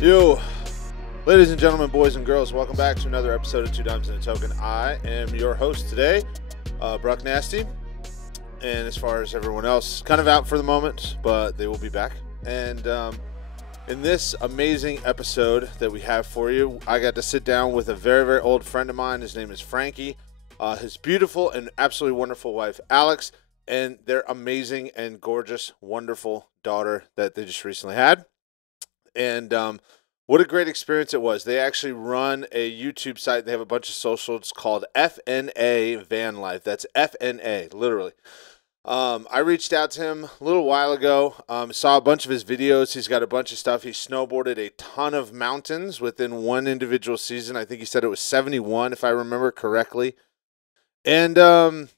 Yo, ladies and gentlemen, boys and girls, welcome back to another episode of Two Dimes and a Token. I am your host today, Brucknasty, and as far as everyone else, kind of out for the moment, but they will be back. And in this amazing episode that we have for you, I got to sit down with a very, very old friend of mine. His name is Frankie, his beautiful and absolutely wonderful wife, Alex, and their amazing and gorgeous, wonderful daughter that they just recently had. And what a great experience it was. They actually run a YouTube site. They have a bunch of socials called FNA Van Life. That's FNA, literally. I reached out to him a little while ago, saw a bunch of his videos. He's got a bunch of stuff. He snowboarded a ton of mountains within one individual season. I think he said it was 71, if I remember correctly. And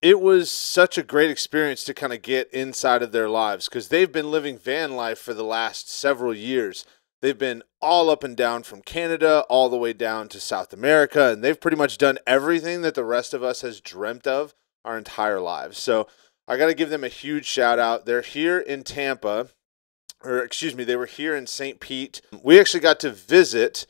it was such a great experience to kind of get inside of their lives because they've been living van life for the last several years. They've been all up and down from Canada all the way down to South America, and they've pretty much done everything that the rest of us has dreamt of our entire lives. So I got to give them a huge shout out. They're here in Tampa, or excuse me, they were here in St. Pete. We actually got to visit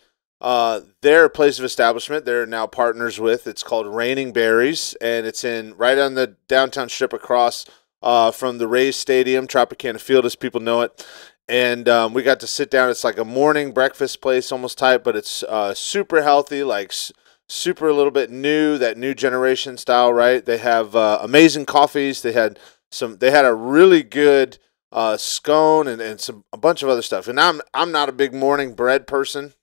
their place of establishment. They're now partners with. It's called Raining Berries, and it's in right on the downtown strip across from the Rays Stadium, Tropicana Field, as people know it. And we got to sit down. It's like a morning breakfast place almost type, but it's super healthy, like super a little bit new, that new generation style, right? They have amazing coffees. They had a really good scone and a bunch of other stuff. And I'm not a big morning bread person.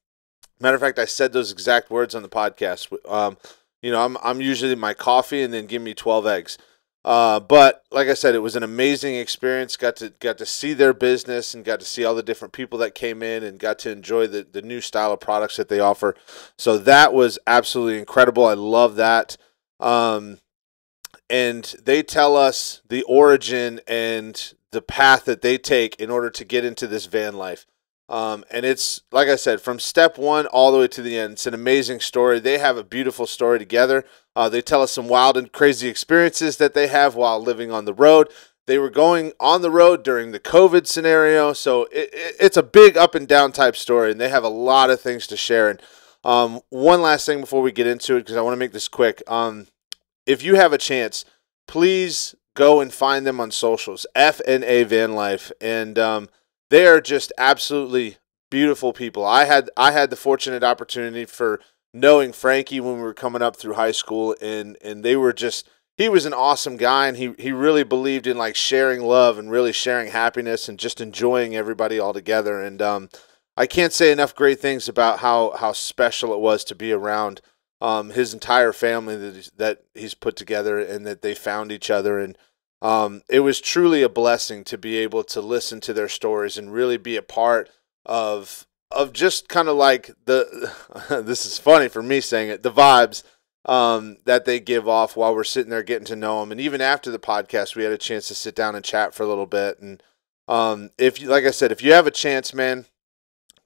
Matter of fact, I said those exact words on the podcast. I'm usually my coffee and then give me 12 eggs. But like I said, it was an amazing experience. Got to see their business and got to see all the different people that came in and got to enjoy the new style of products that they offer. So that was absolutely incredible. I love that. And they tell us the origin and the path that they take in order to get into this van life. And it's, like I said, from step one all the way to the end. It's an amazing story. They have a beautiful story together. They tell us some wild and crazy experiences that they have while living on the road. They were going on the road during the COVID scenario. So it's a big up and down type story, and they have a lot of things to share. And one last thing before we get into it, because I want to make this quick. If you have a chance, please go and find them on socials, FNA Van Life. And they are just absolutely beautiful people. I had the fortunate opportunity for knowing Frankie when we were coming up through high school, and he was an awesome guy, and he really believed in like sharing love and really sharing happiness and just enjoying everybody all together. And I can't say enough great things about how special it was to be around his entire family that he's put together and that they found each other. And it was truly a blessing to be able to listen to their stories and really be a part of just kind of like this is funny for me saying it, the vibes that they give off while we're sitting there getting to know them. And even after the podcast, we had a chance to sit down and chat for a little bit. And like I said, if you have a chance, man,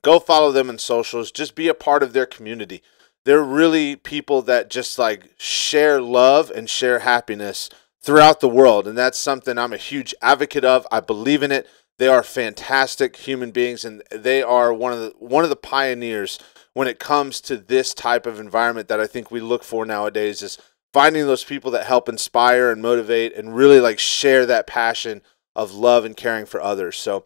go follow them on socials. Just be a part of their community. They're really people that just like share love and share happiness throughout the world, and that's something I'm a huge advocate of. I believe in it. They are fantastic human beings, and they are one of the pioneers when it comes to this type of environment that I think we look for nowadays, is finding those people that help inspire and motivate and really like share that passion of love and caring for others. So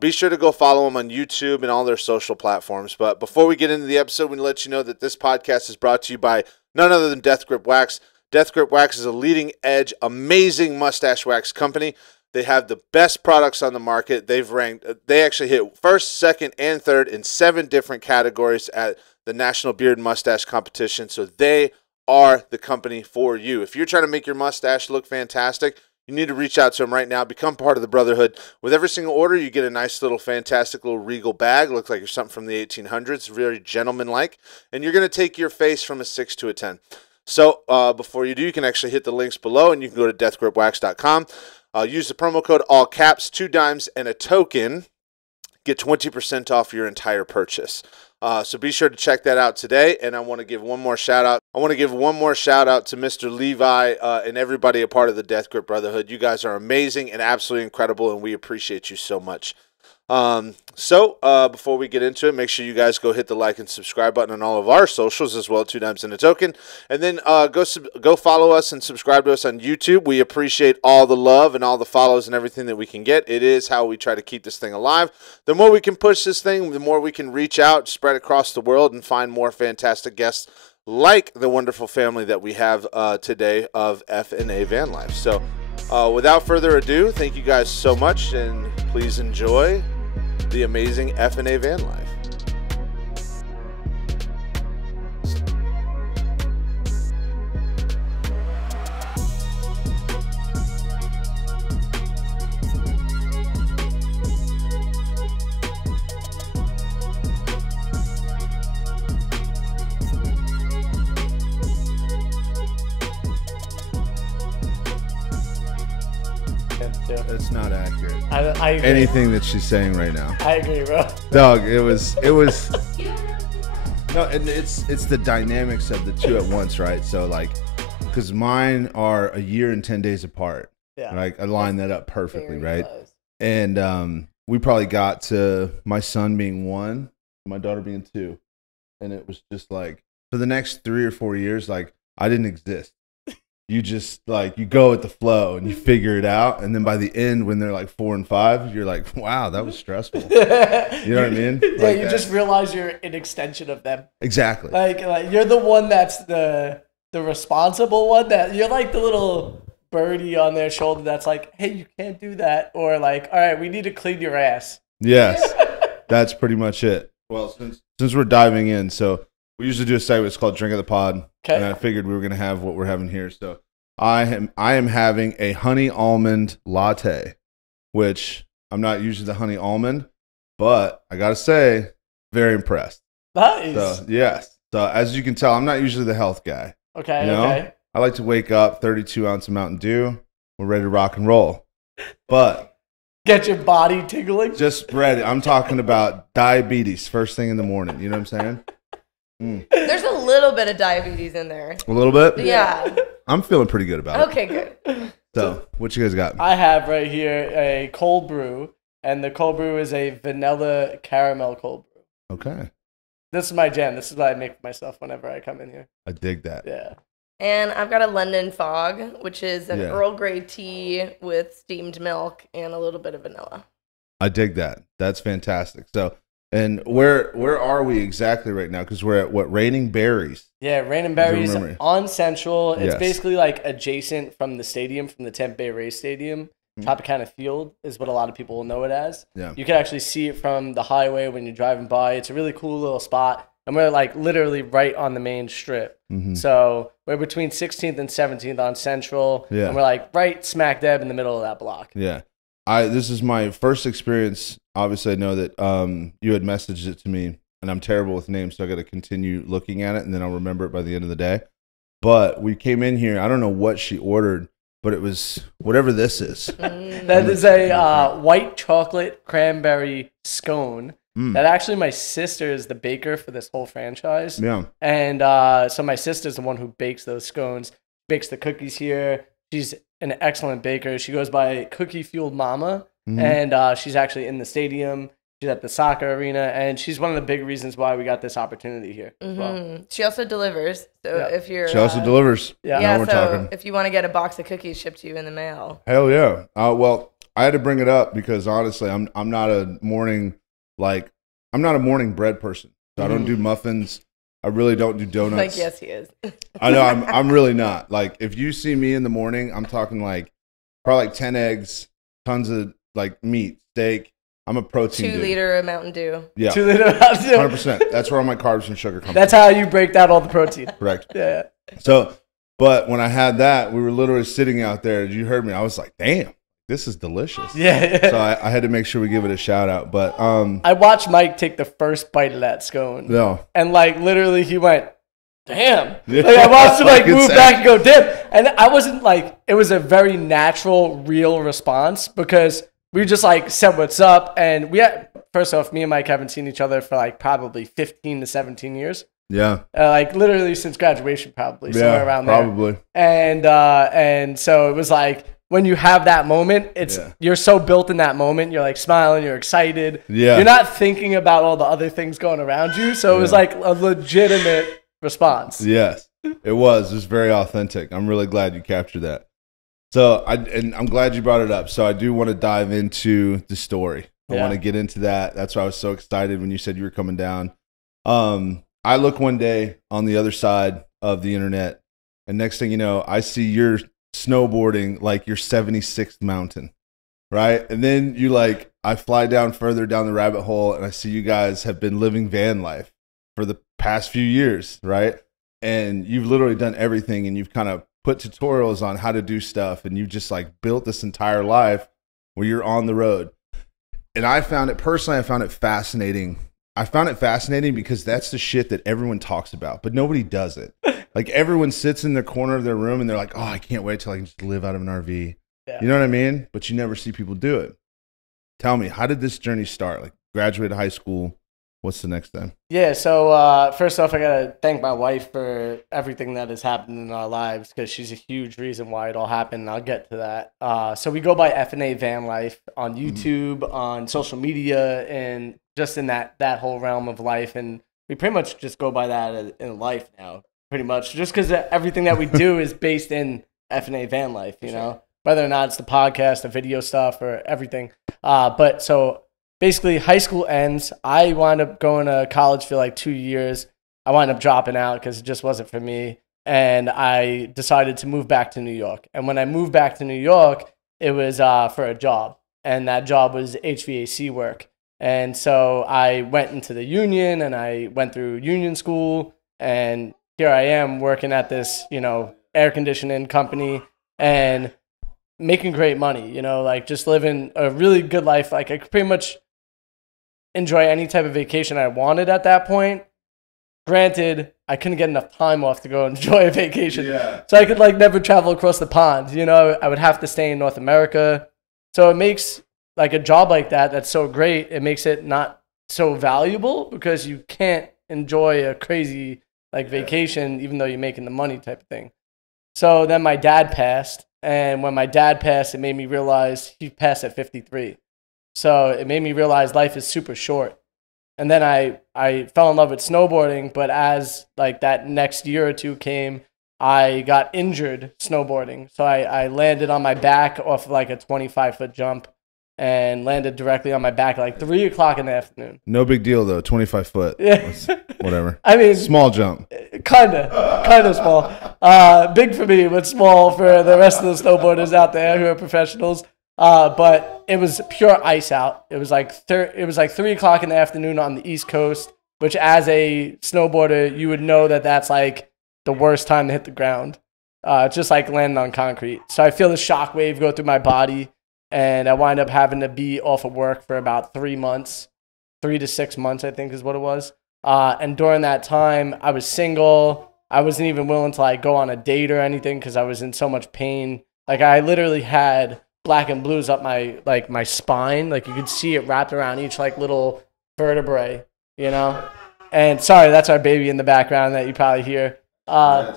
be sure to go follow them on YouTube and all their social platforms. But before we get into the episode, we want to let you know that this podcast is brought to you by none other than Death Grip Wax. Death Grip Wax is a leading-edge, amazing mustache wax company. They have the best products on the market. They actually hit first, second, and third in 7 different categories at the National Beard and Mustache Competition. So they are the company for you. If you're trying to make your mustache look fantastic, you need to reach out to them right now. Become part of the brotherhood. With every single order, you get a nice little fantastic little regal bag. Looks like you're something from the 1800s. Very gentlemanlike. And you're going to take your face from a 6 to a 10. So before you do, you can actually hit the links below, and you can go to deathgripwax.com. Use the promo code all caps, 2 dimes and a token. Get 20% off your entire purchase. So be sure to check that out today. And I want to give one more shout out. to Mr. Levi and everybody a part of the Death Grip Brotherhood. You guys are amazing and absolutely incredible, and we appreciate you so much. Before we get into it, make sure you guys go hit the like and subscribe button on all of our socials as well, 2 Dimes and a Token. And then go follow us and subscribe to us on YouTube. We appreciate all the love and all the follows and everything that we can get. It is how we try to keep this thing alive. The more we can push this thing, the more we can reach out, spread across the world, and find more fantastic guests like the wonderful family that we have today of FNA Van Life. So without further ado, thank you guys so much, and please enjoy the amazing FNA Van Life. It's not accurate. I agree. Anything that she's saying right now. I agree, bro. Dog, it was no, and it's the dynamics of the two at once, right? So like, because mine are a year and 10 days apart. Yeah. Like I lined that up perfectly, Very right? close. And we probably got to my son being 1, my daughter being 2, and it was just like for the next 3 or 4 years, like I didn't exist. You just like you go with the flow and you figure it out, and then by the end, when they're like 4 and 5, you're like, "Wow, that was stressful." You know what I mean? Yeah, like you that. just realize you're an extension of them. Exactly. Like you're the one that's the responsible one. That you're like the little birdie on their shoulder that's like, "Hey, you can't do that," or like, "All right, we need to clean your ass." Yes, that's pretty much it. Well, since we're diving in, so we usually do a segment. It's called Drink of the Pod. Okay. And I figured we were gonna have what we're having here. So I am having a honey almond latte, which I'm not usually the honey almond, but I gotta say, very impressed. Nice. So yes. So as you can tell, I'm not usually the health guy. Okay. You know? Okay. I like to wake up, 32-ounce of Mountain Dew. We're ready to rock and roll. But Get your body tingling. just ready. I'm talking about diabetes first thing in the morning. You know what I'm saying? There's a little bit of diabetes in there. A little bit? Yeah. I'm feeling pretty good about it. Okay, good. So, what you guys got? I have right here a cold brew, and the cold brew is a vanilla caramel cold brew. Okay. This is my jam. This is what I make for myself whenever I come in here. I dig that. Yeah. And I've got a London Fog, which is an Yeah. Earl Grey tea with steamed milk and a little bit of vanilla. I dig that. That's fantastic. So, and where are we exactly right now? Because we're at what, Raining Berries? Yeah, Rain and Berries Remember. on Central. It's Yes. basically like adjacent from the stadium, from the Tampa Bay Rays Stadium. Tropicana Field is what a lot of people will know it as. Yeah. You can actually see it from the highway when you're driving by. It's a really cool little spot. And we're like literally right on the main strip. Mm-hmm. So we're between 16th and 17th on Central. Yeah. And we're like right smack dab in the middle of that block. Yeah. This is my first experience. Obviously, I know that you had messaged it to me, and I'm terrible with names, so I got to continue looking at it, and then I'll remember it by the end of the day. But we came in here. I don't know what she ordered, but it was whatever this is. That is a white chocolate cranberry scone. That actually my sister is the baker for this whole franchise. Yeah. And so my sister's the one who bakes those scones, bakes the cookies here. She's an excellent baker. She goes by Cookie Fueled Mama, and she's actually in the stadium. She's at the soccer arena, and she's one of the big reasons why we got this opportunity here as well. She also delivers. So Yeah. if you're She also delivers. Yeah. Now yeah, we're so talking. if you want to get a box of cookies shipped to you in the mail. Hell yeah. Well, I had to bring it up because honestly, I'm not a morning bread person. So I don't do muffins. I really don't do donuts. Like, yes, he is. I know I'm really not. Like if you see me in the morning, I'm talking like probably like 10 eggs, tons of like meat, steak. I'm a protein 2 dude. liter of Mountain Dew. Yeah. 2 liter Mountain Dew. 100%. That's where all my carbs and sugar come That's how you break down all the protein. from. Correct. Yeah. So, but when I had that, we were literally sitting out there. You heard me. I was like, damn, this is delicious. Yeah. So I had to make sure we give it a shout out. But I watched Mike take the first bite of that scone. no. And like literally he went, damn. Yeah. Like I watched him like Fucking move sad. back and go dip. And I wasn't like, it was a very natural, real response because we just like said what's up. And we had, first off, me and Mike haven't seen each other for like probably 15 to 17 years. Yeah. Like literally since graduation, probably somewhere around there. probably. And so it was like when you have that moment, you're so built in that moment. You're like smiling, you're excited. Yeah. You're not thinking about all the other things going around you. So it was like a legitimate response. Yes, it was. It was very authentic. I'm really glad you captured that. So and I'm glad you brought it up. So I do want to dive into the story. I want to get into that. That's why I was so excited when you said you were coming down. I look one day on the other side of the internet, and next thing you know, I see you're snowboarding like your 76th mountain, right? And then I fly down further down the rabbit hole, and I see you guys have been living van life for the past few years, right? And you've literally done everything, and you've kind of put tutorials on how to do stuff, and you've just like built this entire life where you're on the road. And I found it fascinating. I found it fascinating because that's the shit that everyone talks about, but nobody does it. Like everyone sits in the corner of their room and they're like, oh, I can't wait till I can just live out of an RV. Yeah. You know what I mean? But you never see people do it. Tell me, how did this journey start? Like graduated high school. What's the next thing? Yeah, so first off, I got to thank my wife for everything that has happened in our lives because she's a huge reason why it all happened, and I'll get to that. So we go by FNA Van Life on YouTube, on social media, and just in that whole realm of life. And we pretty much just go by that in life now, pretty much, just because everything that we do is based in FNA Van Life, you know, whether or not it's the podcast, the video stuff, or everything. But so basically, high school ends. I wound up going to college for like 2 years. I wound up dropping out because it just wasn't for me. And I decided to move back to New York. And when I moved back to New York, it was for a job. And that job was HVAC work. And so I went into the union and I went through union school. And here I am working at this, air conditioning company and making great money, like just living a really good life. Like I could pretty much enjoy any type of vacation I wanted at that point. Granted, I couldn't get enough time off to go enjoy a vacation. Yeah. So I could never travel across the pond. I would have to stay in North America. So it makes like a job like that that's so great, it makes it not so valuable because you can't enjoy a crazy vacation even though you're making the money type of thing. So then my dad passed, and when my dad passed, it made me realize he passed at 53. So it made me realize life is super short. And then I fell in love with snowboarding, but as that next year or two came, I got injured snowboarding. So I landed on my back off a 25-foot jump and landed directly on my back at 3 o'clock in the afternoon. No big deal though, 25 foot. Yeah. Whatever. I mean, small jump. Kind of small. Big for me, but small for the rest of the snowboarders out there who are professionals. But it was pure ice out. It was like 3 o'clock in the afternoon on the East Coast, which as a snowboarder, you would know that that's the worst time to hit the ground. It's just like landing on concrete. So I feel the shock wave go through my body, and I wind up having to be off of work for about 3 months, 3 to 6 months, I think is what it was. And during that time, I was single. I wasn't even willing to go on a date or anything because I was in so much pain. I literally had black and blues up my spine. You could see it wrapped around each little vertebrae, And sorry, that's our baby in the background that you probably hear. Oh,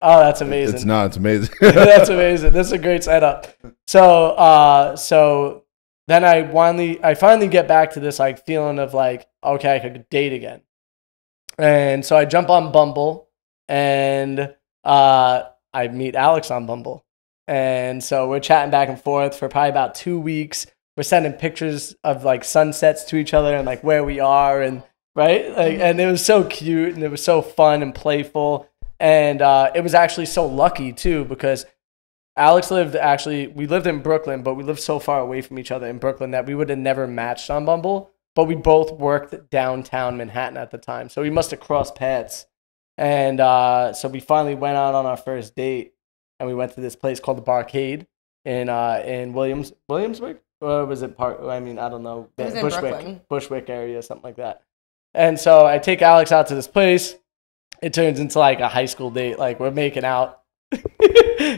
that's amazing. It's not. It's amazing. That's amazing. This is a great setup. So then I finally get back to this feeling of okay, I could date again. And so I jump on Bumble, and I meet Alex on Bumble. And so we're chatting back and forth for probably about 2 weeks. We're sending pictures of sunsets to each other and where we are, and right, and it was so cute and it was so fun and playful. And it was actually so lucky too because Alex we lived in Brooklyn, but we lived so far away from each other in Brooklyn that we would have never matched on Bumble. But we both worked downtown Manhattan at the time, so we must have crossed paths. And so we finally went out on our first date. And we went to this place called the Barcade in Williamsburg, or was it Park? I mean, I don't know, it was Bushwick area, something like that. And so I take Alex out to this place. It turns into a high school date. We're making out. It's.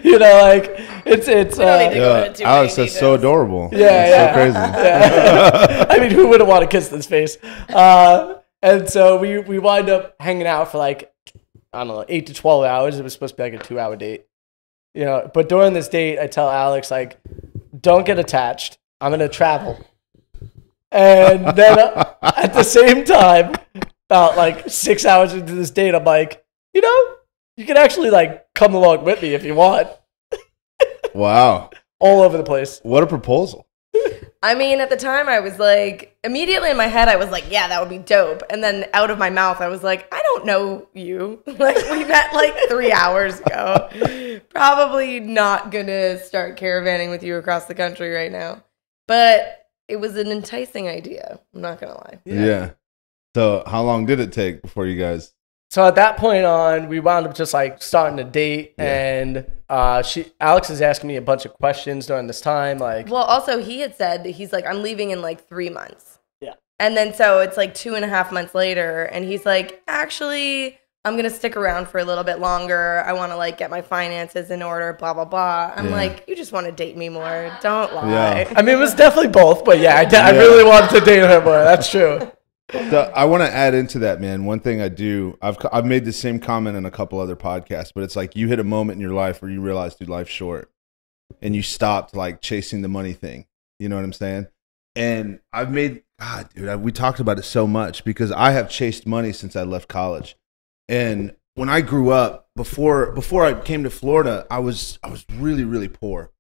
We don't need to go into too many Alex, that's so adorable. Yeah. So crazy. Yeah. I mean, who wouldn't want to kiss this face? And so we wind up hanging out for I don't know, 8 to 12 hours. It was supposed to be a 2-hour date. You know, but during this date, I tell Alex, like, don't get attached. I'm going to travel. And then at the same time, about like 6 hours into this date, I'm like, you know, you can actually like come along with me if you want. Wow. All over the place. What a proposal. I mean, at the time, I was like, immediately in my head, I was like, yeah, that would be dope. And then out of my mouth, I was like, I don't know you. Like, we met like 3 hours ago. Probably not going to start caravanning with you across the country right now. But it was an enticing idea. I'm not going to lie. Yeah. So how long did it take before you guys? So at that point on, we wound up just like starting a date, and Alex is asking me a bunch of questions during this time. Like, well, also he had said that he's like, I'm leaving in like 3 months. Yeah. And then so it's like 2.5 months later, and he's like, actually, I'm gonna stick around for a little bit longer. I want to like get my finances in order. Blah blah blah. I'm like, you just want to date me more. Don't lie. Yeah. I mean, it was definitely both, but yeah, I really wanted to date her more. That's true. I want to add into that, man. One thing I do, I've made the same comment in a couple other podcasts, but it's like you hit a moment in your life where you realize, dude, life's short, and you stopped like chasing the money thing. You know what I'm saying? And I've made, God, dude, we talked about it so much because I have chased money since I left college. And when I grew up, before I came to Florida, I was really, really poor.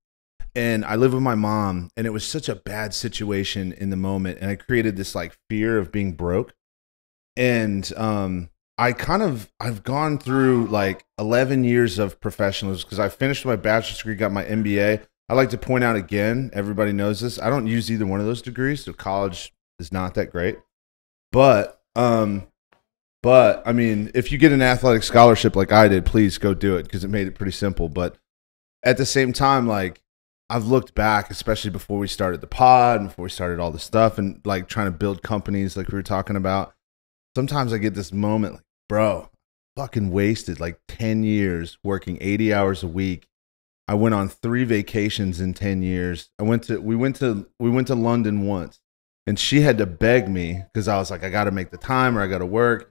And I lived with my mom, and it was such a bad situation in the moment. And I created this like fear of being broke. And I've gone through like 11 years of professionalism because I finished my bachelor's degree, got my MBA. I like to point out again, everybody knows this. I don't use either one of those degrees, so college is not that great. But I mean, if you get an athletic scholarship like I did, please go do it because it made it pretty simple. But at the same time, like, I've looked back, especially before we started the pod and before we started all this stuff and like trying to build companies like we were talking about. Sometimes I get this moment like, bro, fucking wasted like 10 years working 80 hours a week. I went on 3 vacations in 10 years. We went to London once, and she had to beg me because I was like, I got to make the time or I got to work.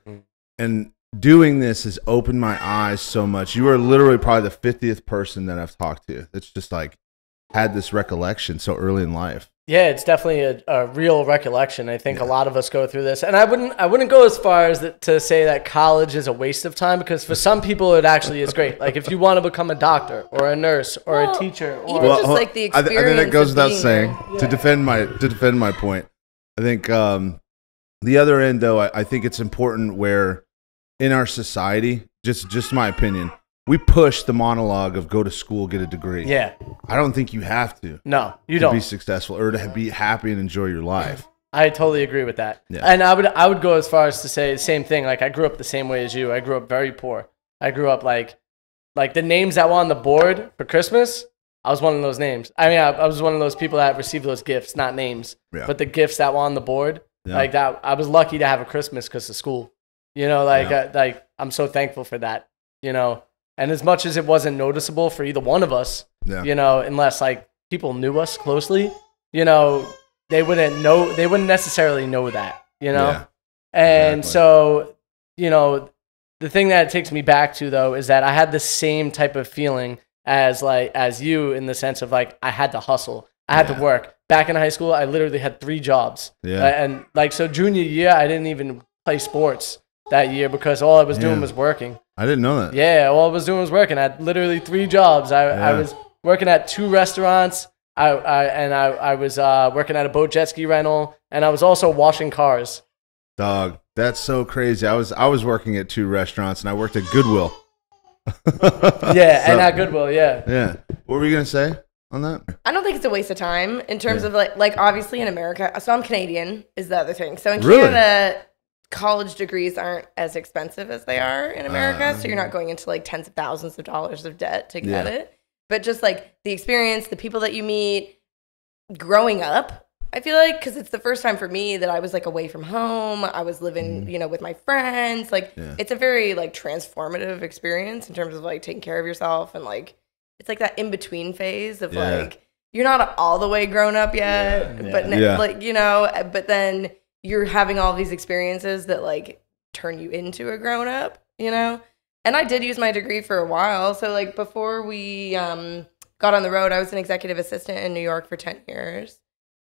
And doing this has opened my eyes so much. You are literally probably the 50th person that I've talked to. It's just like, had this recollection so early in life. Yeah, it's definitely a real recollection. I think a lot of us go through this, and I wouldn't go as far as to say that college is a waste of time, because for some people it actually is great. Like if you want to become a doctor or a nurse or a teacher, or even just like the experience. I think that goes without saying. To defend my point, I think the other end though, I think it's important where in our society, just my opinion, we push the monologue of go to school, get a degree. Yeah. I don't think you have to. No, you to don't. Be successful or to be happy and enjoy your life. I totally agree with that. Yeah. And I would go as far as to say the same thing. Like I grew up the same way as you. I grew up very poor. I grew up like the names that were on the board for Christmas, I was one of those names. I mean, I was one of those people that received those gifts, not names, but the gifts that were on the board. Yeah. Like that, I was lucky to have a Christmas because of school. You know, like I'm so thankful for that. You know. And as much as it wasn't noticeable for either one of us, you know, unless like people knew us closely, you know, they wouldn't necessarily know that, you know? Yeah, and so, you know, the thing that it takes me back to though, is that I had the same type of feeling as you in the sense of like, I had to hustle. I had to work. Back in high school, I literally had 3 jobs. Yeah. And like, so junior year, I didn't even play sports that year because all I was doing was working. I didn't know that. Yeah, all I was doing was working. I had literally 3 jobs. I was working at 2 restaurants. I was working at a boat jet ski rental, and I was also washing cars. Dog, that's so crazy. I was working at 2 restaurants, and I worked at Goodwill. Yeah, so, and at Goodwill, yeah. Yeah. What were you gonna say on that? I don't think it's a waste of time in terms of like obviously in America. So I'm Canadian is the other thing. So in Canada, college degrees aren't as expensive as they are in America, so you're not going into like tens of thousands of dollars of debt to get it. But just like the experience, the people that you meet growing up, I feel like, because it's the first time for me that I was like away from home. I was living, you know, with my friends. Like it's a very like transformative experience in terms of like taking care of yourself, and like it's like that in between phase of like you're not all the way grown up yet, but like, you know, but then you're having all these experiences that like turn you into a grown up, you know? And I did use my degree for a while. So like before we got on the road, I was an executive assistant in New York for 10 years.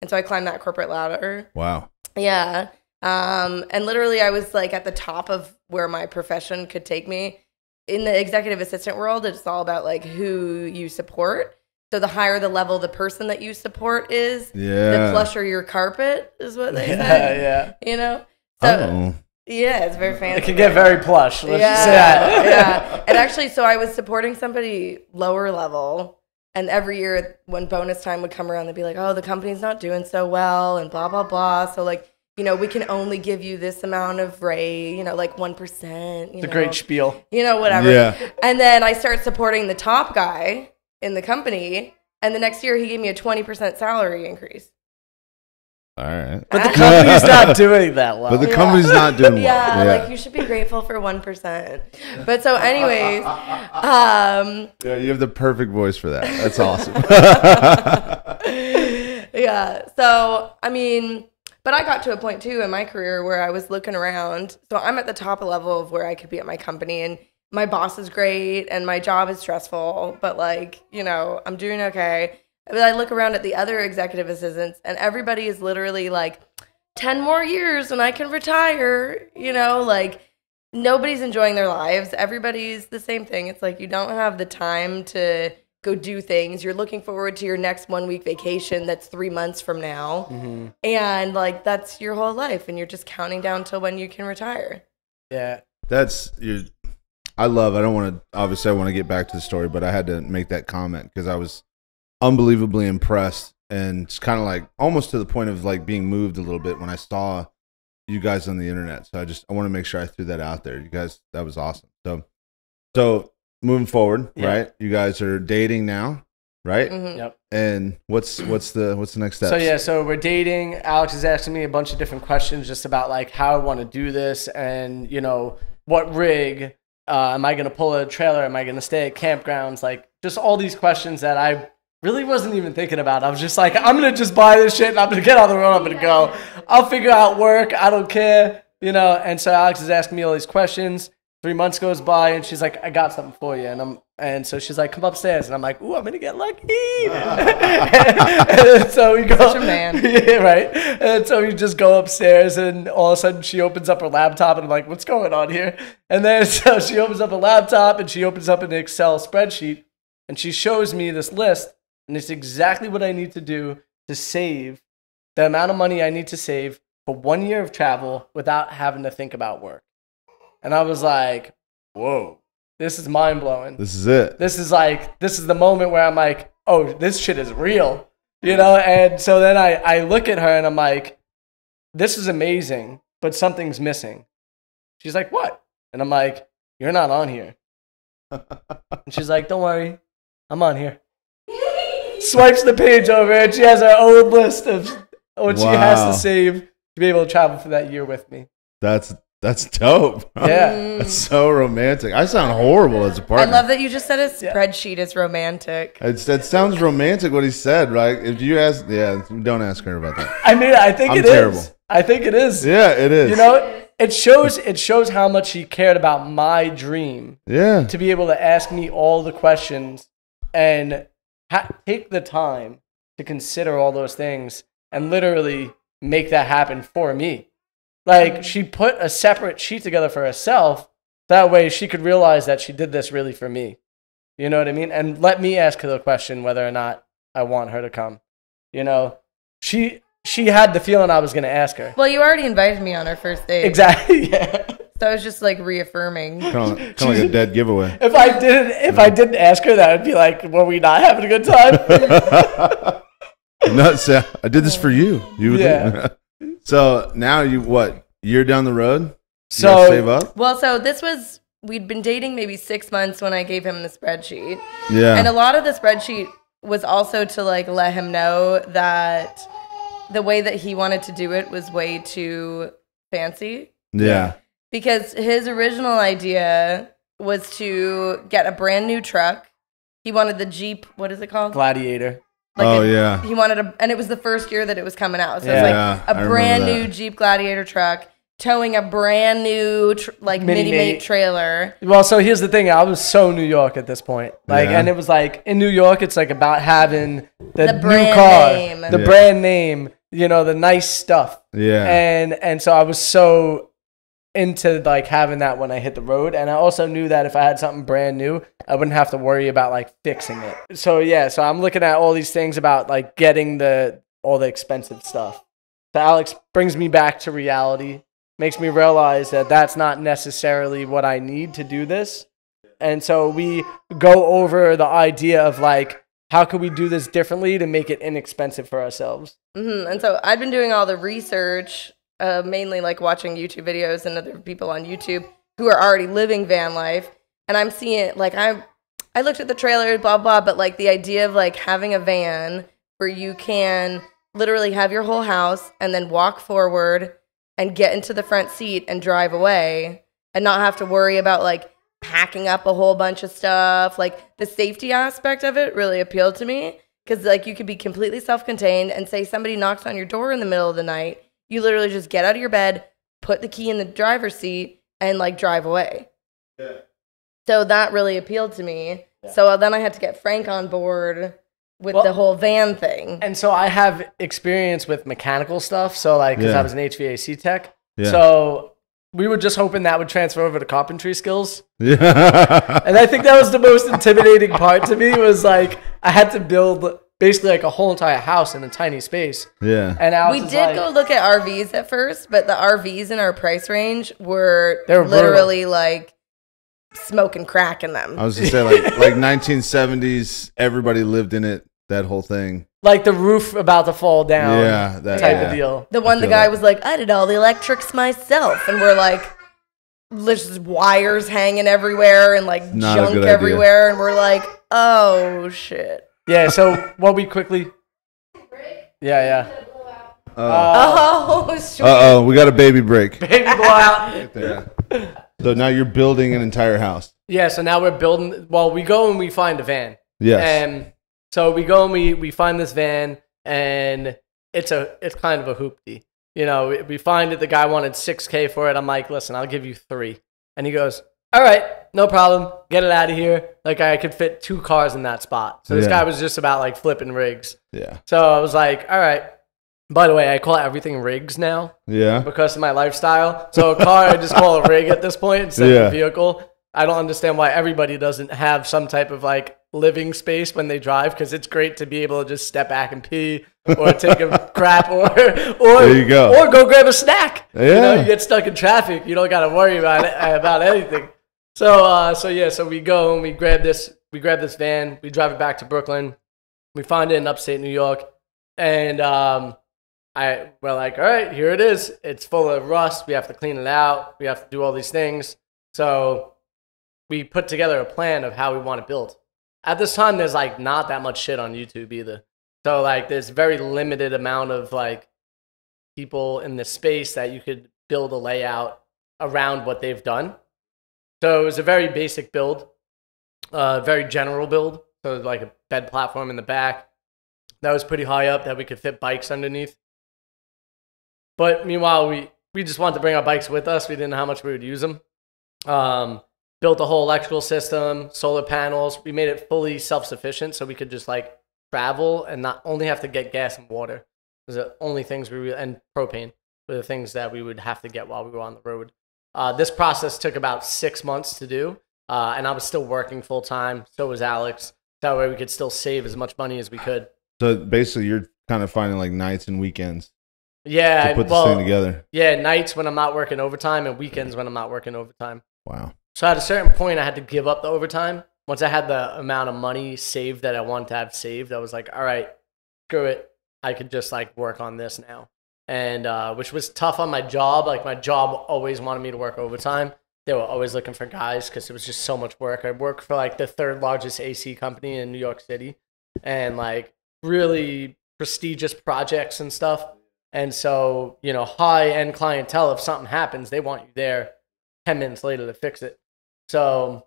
And so I climbed that corporate ladder. Wow. Yeah. And literally I was like at the top of where my profession could take me. In the executive assistant world, it's all about like who you support. So the higher the level the person that you support is, the plusher your carpet is what they say. Yeah. You know? So, yeah, it's very fancy. It can get very plush. Let's just say that. Yeah. And actually, so I was supporting somebody lower level. And every year when bonus time would come around, they'd be like, oh, the company's not doing so well and blah, blah, blah. So like, you know, we can only give you this amount of rate, you know, like 1%. It's a great spiel. You know, whatever. Yeah. And then I start supporting the top guy in the company. And the next year he gave me a 20% salary increase. All right. But the company's not doing that well. But the company's not doing well. Yeah, like you should be grateful for 1%. But so anyways, yeah, you have the perfect voice for that. That's awesome. Yeah. So, I mean, but I got to a point too in my career where I was looking around. So I'm at the top level of where I could be at my company, and my boss is great and my job is stressful, but like, you know, I'm doing okay. But I look around at the other executive assistants and everybody is literally like 10 more years and I can retire, you know, like nobody's enjoying their lives. Everybody's the same thing. It's like you don't have the time to go do things. You're looking forward to your next 1 week vacation that's 3 months from now. Mm-hmm. And like that's your whole life and you're just counting down till when you can retire. Yeah. I don't want to, obviously I want to get back to the story, but I had to make that comment because I was unbelievably impressed, and it's kind of like almost to the point of like being moved a little bit when I saw you guys on the internet. So I want to make sure I threw that out there. You guys, that was awesome. So moving forward, right? You guys are dating now, right? Mm-hmm. Yep. And what's the next step? So we're dating. Alex is asking me a bunch of different questions just about like how I want to do this, and you know what rig. Am I going to pull a trailer? Am I going to stay at campgrounds? Like just all these questions that I really wasn't even thinking about. I was just like, I'm going to just buy this shit and I'm going to get on the road. I'm going to go. I'll figure out work. I don't care. You know? And so Alex is asking me all these questions. 3 months goes by and she's like, I got something for you. And so she's like, come upstairs. And I'm like, ooh, I'm going to get lucky. And so we go. Such a man. Yeah, right. And so we just go upstairs and all of a sudden she opens up her laptop and I'm like, what's going on here? And then so she opens up a laptop and she opens up an Excel spreadsheet and she shows me this list. And it's exactly what I need to do to save the amount of money I need to save for 1 year of travel without having to think about work. And I was like, whoa, this is mind blowing. This is it. This is the moment where I'm like, oh, this shit is real, you know? And so then I look at her and I'm like, this is amazing, but something's missing. She's like, what? And I'm like, you're not on here. And she's like, don't worry, I'm on here. Swipes the page over and she has her own list of what she has to save to be able to travel for that year with me. That's dope. Bro. Yeah. That's so romantic. I sound horrible as a partner. I love that you just said a spreadsheet is romantic. That sounds romantic what he said, right? If you ask, don't ask her about that. I mean, I think I'm it terrible. is. I think it is. Yeah, it is. You know, it shows how much he cared about my dream. Yeah. To be able to ask me all the questions and take the time to consider all those things and literally make that happen for me. Like, she put a separate sheet together for herself. That way she could realize that she did this really for me. You know what I mean? And let me ask her the question whether or not I want her to come. You know, she had the feeling I was going to ask her. Well, you already invited me on our first date. Exactly, yeah. So I was just like reaffirming. Kind of like a dead giveaway. If I didn't ask her that, I'd be like, were we not having a good time? I did this for you. Yeah. So now year down the road? So save up? Well, so we'd been dating maybe 6 months when I gave him the spreadsheet. Yeah. And a lot of the spreadsheet was also to like let him know that the way that he wanted to do it was way too fancy. Yeah. Because his original idea was to get a brand new truck. He wanted the Jeep, what is it called? Gladiator. Like he wanted and it was the first year that it was coming out. So it was like a brand new Jeep Gladiator truck. towing a brand new mini-mate trailer. Well, so here's the thing. I was so New York at this point. And it was like in New York, it's like about having the new car, the brand name, the nice stuff. Yeah. And so I was so into like having that when I hit the road. And I also knew that if I had something brand new, I wouldn't have to worry about like fixing it. So so I'm looking at all these things about like getting all the expensive stuff. So Alex brings me back to reality, makes me realize that that's not necessarily what I need to do this. And so we go over the idea of like, how can we do this differently to make it inexpensive for ourselves? Mm-hmm. And so I've been doing all the research, mainly like watching YouTube videos and other people on YouTube who are already living van life. And I'm seeing like, I looked at the trailer, blah, blah, but like the idea of like having a van where you can literally have your whole house and then walk forward and get into the front seat and drive away and not have to worry about like packing up a whole bunch of stuff. Like the safety aspect of it really appealed to me because like you could be completely self-contained and say somebody knocks on your door in the middle of the night, you literally just get out of your bed, put the key in the driver's seat and like drive away. Yeah. So that really appealed to me. Yeah. So then I had to get Frank on board with the whole van thing. And so I have experience with mechanical stuff. So like, because I was an HVAC tech. Yeah. So we were just hoping that would transfer over to carpentry skills. Yeah. And I think that was the most intimidating part to me was like, I had to build basically like a whole entire house in a tiny space. Yeah. And we did go look at RVs at first, but the RVs in our price range were literally like smoking crack in them. I was gonna say like 1970s, everybody lived in it. That whole thing. Like the roof about to fall down. Yeah. That type of deal. The guy was like, I did all the electrics myself. And we're like, there's just wires hanging everywhere and like junk everywhere. And we're like, oh shit. Yeah. So what we quickly. Yeah. Oh, we got a baby break. Baby blowout. Right there. So now you're building an entire house. Yeah. So now we're building. Well, we go and we find a van. Yes. So we go and we find this van, and it's kind of a hoopty. We find it. The guy wanted $6,000 for it. I'm like, listen, I'll give you $3,000. And he goes, all right, no problem. Get it out of here. Like I could fit 2 cars in that spot. So this guy was just about like flipping rigs. Yeah. So I was like, all right. By the way, I call everything rigs now. Yeah. Because of my lifestyle. So a car, I just call a rig at this point instead of a vehicle. I don't understand why everybody doesn't have some type of like living space when they drive, because it's great to be able to just step back and pee or take a crap or there you go. Or go grab a snack. Yeah. You get stuck in traffic, you don't got to worry about anything. So we go and we grab this van, we drive it back to Brooklyn, we find it in upstate New York, and we're like, all right, here it is. It's full of rust. We have to clean it out. We have to do all these things. So we put together a plan of how we want it built. At this time, there's like not that much shit on YouTube either. So like there's very limited amount of like people in this space that you could build a layout around what they've done. So it was a very basic build, very general build. So like a bed platform in the back that was pretty high up that we could fit bikes underneath. But meanwhile, we just wanted to bring our bikes with us. We didn't know how much we would use them. Built a whole electrical system, solar panels. We made it fully self-sufficient so we could just like travel and not only have to get gas and water. Those are the only things and propane were the things that we would have to get while we were on the road. This process took about 6 months to do, and I was still working full-time. So was Alex. That way we could still save as much money as we could. So basically you're kind of finding like nights and weekends. Yeah. To put this thing together. Yeah, nights when I'm not working overtime and weekends when I'm not working overtime. Wow. So at a certain point, I had to give up the overtime. Once I had the amount of money saved that I wanted to have saved, I was like, all right, screw it. I could just like work on this now. And which was tough on my job. Like my job always wanted me to work overtime. They were always looking for guys because it was just so much work. I worked for like the 3rd largest AC company in New York City and like really prestigious projects and stuff. And so, high-end clientele, if something happens, they want you there 10 minutes later to fix it. So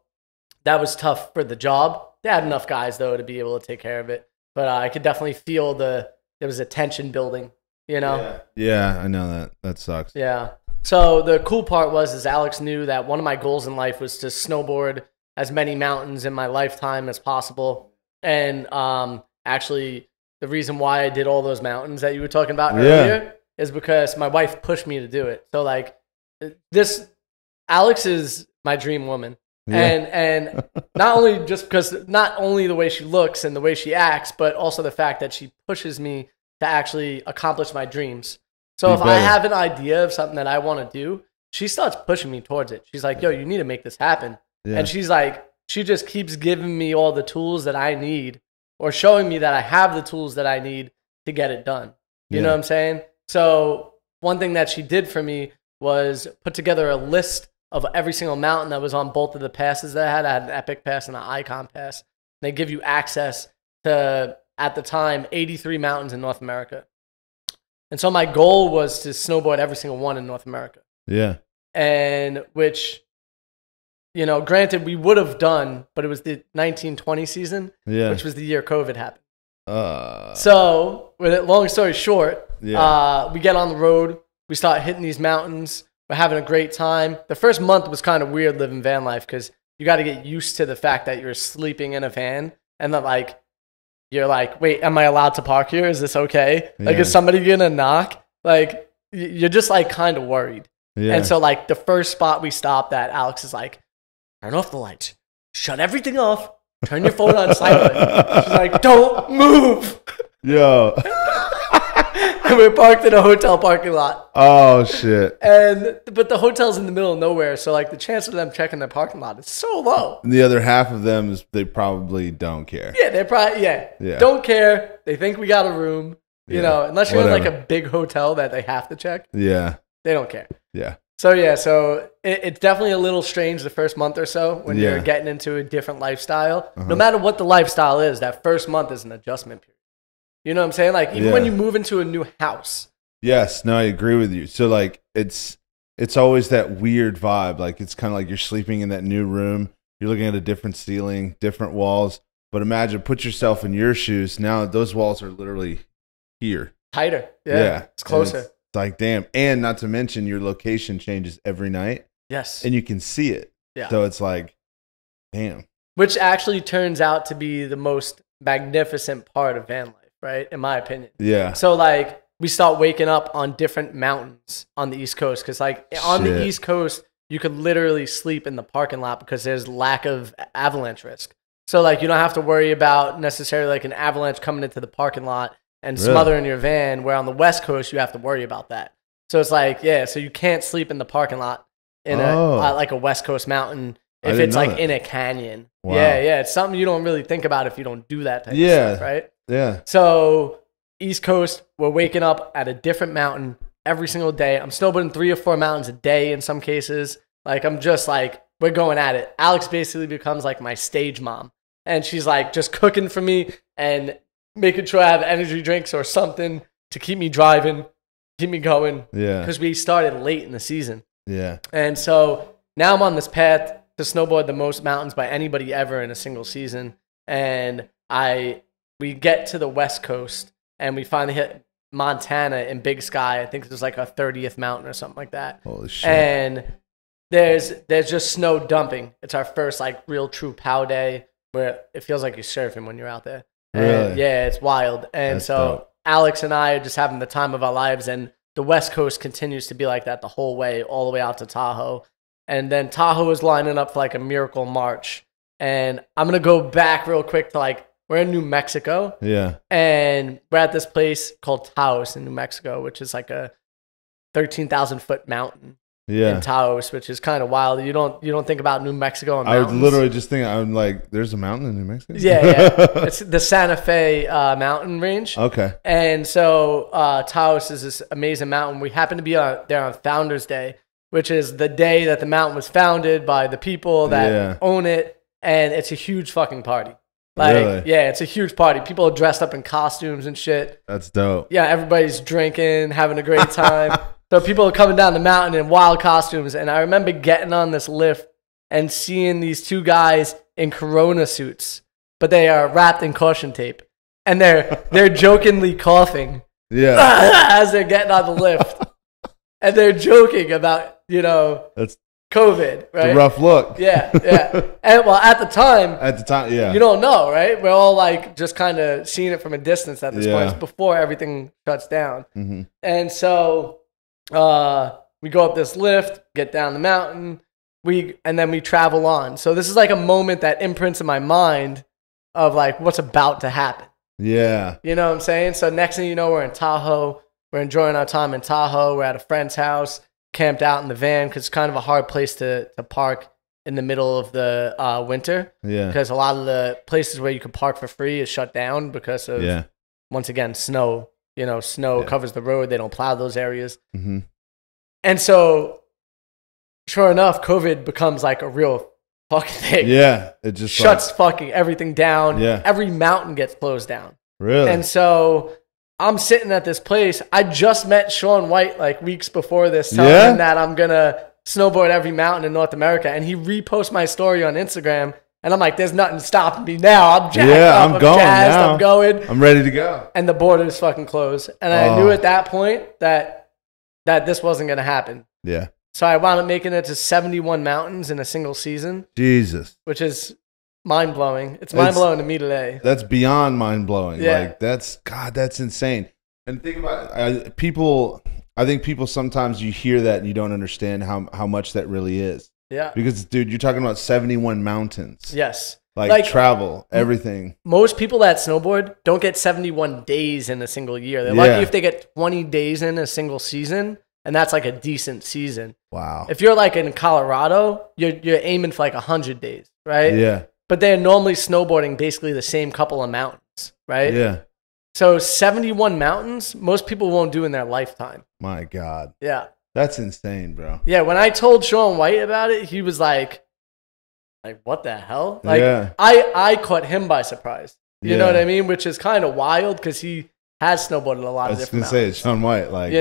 that was tough for the job. They had enough guys, though, to be able to take care of it. But I could definitely feel there was a tension building, Yeah, I know that. That sucks. Yeah. So the cool part is Alex knew that one of my goals in life was to snowboard as many mountains in my lifetime as possible. And actually, the reason why I did all those mountains that you were talking about earlier is because my wife pushed me to do it. So like Alex is my dream woman. Yeah. And not only the way she looks and the way she acts, but also the fact that she pushes me to actually accomplish my dreams. So if I have an idea of something that I want to do, she starts pushing me towards it. She's like, yo, you need to make this happen. Yeah. And she's like, she just keeps giving me all the tools that I need, or showing me that I have the tools that I need to get it done. You know what I'm saying? So one thing that she did for me was put together a list of every single mountain that was on both of the passes that I had. I had an Epic Pass and an Icon Pass. They give you access to, at the time, 83 mountains in North America. And so my goal was to snowboard every single one in North America. Yeah. And which, you know, granted we would have done, but it was the 1920 season, which was the year COVID happened. So, with it, long story short, we get on the road, we start hitting these mountains, we're having a great time. The first month was kind of weird living van life because you got to get used to the fact that you're sleeping in a van and that like, you're like, wait, am I allowed to park here? Is this okay? Like, is somebody gonna knock? Like, you're just like kind of worried. Yeah. And so like the first spot we stopped at, Alex is like, turn off the lights, shut everything off, turn your phone on silent. She's like, don't move. Yo. And we're parked in a hotel parking lot. Oh shit. But the hotel's in the middle of nowhere, so like the chance of them checking the parking lot is so low. And the other half of them is they probably don't care. Yeah, they probably don't care. They think we got a room. You know, unless you're in like a big hotel that they have to check. Yeah. They don't care. Yeah. So it's definitely a little strange the first month or so when you're getting into a different lifestyle. No matter what the lifestyle is, that first month is an adjustment period. You know what I'm saying? Like, even when you move into a new house. Yes, no, I agree with you. So, like, it's always that weird vibe. Like, it's kind of like you're sleeping in that new room. You're looking at a different ceiling, different walls. But imagine, put yourself in your shoes. Now, those walls are literally here. Tighter. Yeah. It's closer. It's like, damn. And not to mention, your location changes every night. Yes. And you can see it. Yeah. So, it's like, damn. Which actually turns out to be the most magnificent part of van life. Right, in my opinion. Yeah. So like we start waking up on different mountains on the East Coast because like on the East Coast you could literally sleep in the parking lot because there's lack of avalanche risk. So like you don't have to worry about necessarily like an avalanche coming into the parking lot and smothering your van. Where on the West Coast you have to worry about that. So it's like so you can't sleep in the parking lot in like a West Coast mountain if it's like in a canyon. Wow. Yeah. It's something you don't really think about if you don't do that type of stuff, right? Yeah. So East Coast, we're waking up at a different mountain every single day. I'm snowboarding 3 or 4 mountains a day in some cases. Like I'm just like, we're going at it. Alex basically becomes like my stage mom. And she's like just cooking for me and making sure I have energy drinks or something to keep me driving, keep me going. Yeah. Because we started late in the season. Yeah. And so now I'm on this path to snowboard the most mountains by anybody ever in a single season. And we get to the West Coast and we finally hit Montana in Big Sky. I think there's like a 30th mountain or something like that. Holy shit. And there's just snow dumping. It's our first like real true POW day where it feels like you're surfing when you're out there. Really? And yeah, it's wild. And that's dope. Alex and I are just having the time of our lives, and the West Coast continues to be like that the whole way, all the way out to Tahoe. And then Tahoe is lining up for like a miracle March. And I'm going to go back real quick to like, we're in New Mexico. Yeah. And we're at this place called Taos in New Mexico, which is like a 13,000 foot mountain in Taos, which is kind of wild. You don't think about New Mexico and mountains. I would literally just think, I'm like, there's a mountain in New Mexico? Yeah. It's the Santa Fe mountain range. Okay. And so Taos is this amazing mountain. We happen to be there on Founders Day, which is the day that the mountain was founded by the people that own it. And it's a huge fucking party. Like, really? Yeah, it's a huge party. People are dressed up in costumes and shit. That's dope. Yeah, everybody's drinking, having a great time. So people are coming down the mountain in wild costumes. And I remember getting on this lift and seeing these 2 guys in Corona suits, but they are wrapped in caution tape. And they're jokingly coughing as they're getting on the lift. and they're joking about, That's COVID, right? a rough look. Yeah. And well, at the time, yeah. you don't know, right? We're all like just kind of seeing it from a distance at this point. Yeah. It's before everything shuts down. Mm-hmm. And so we go up this lift, get down the mountain, and then we travel on. So this is like a moment that imprints in my mind of like what's about to happen. Yeah. You know what I'm saying? So next thing you know, we're in Tahoe. We're enjoying our time in Tahoe. We're at a friend's house, camped out in the van because it's kind of a hard place to park in the middle of the winter. Yeah. Because a lot of the places where you could park for free is shut down because of, once again, snow. Snow covers the road. They don't plow those areas. Mm-hmm. And so, sure enough, COVID becomes like a real fucking thing. Yeah. It just shuts fucking everything down. Yeah. Every mountain gets closed down. Really? And so I'm sitting at this place. I just met Sean White like weeks before this, telling him that I'm going to snowboard every mountain in North America. And he reposts my story on Instagram. And I'm like, there's nothing stopping me now. I'm jacked up. I'm going jazzed. now. I'm going. I'm ready to go. And the border's fucking closed. And I knew at that point that this wasn't going to happen. Yeah. So I wound up making it to 71 mountains in a single season. Jesus. Which is mind-blowing. It's mind-blowing to me today. That's beyond mind-blowing. Yeah. Like, that's insane. And think about it. I think people sometimes you hear that and you don't understand how much that really is. Yeah. Because, dude, you're talking about 71 mountains. Yes. Like travel, everything. Most people that snowboard don't get 71 days in a single year. They're lucky if they get 20 days in a single season, and that's like a decent season. Wow. If you're like in Colorado, you're aiming for like 100 days, right? Yeah. But they're normally snowboarding basically the same couple of mountains, right? Yeah. So 71 mountains, most people won't do in their lifetime. My God. Yeah. That's insane, bro. Yeah, when I told Sean White about it, he was like, what the hell? Like, I caught him by surprise. You know what I mean? Which is kind of wild because he has snowboarded a lot of different mountains. I was going to say, it's Sean White. Like,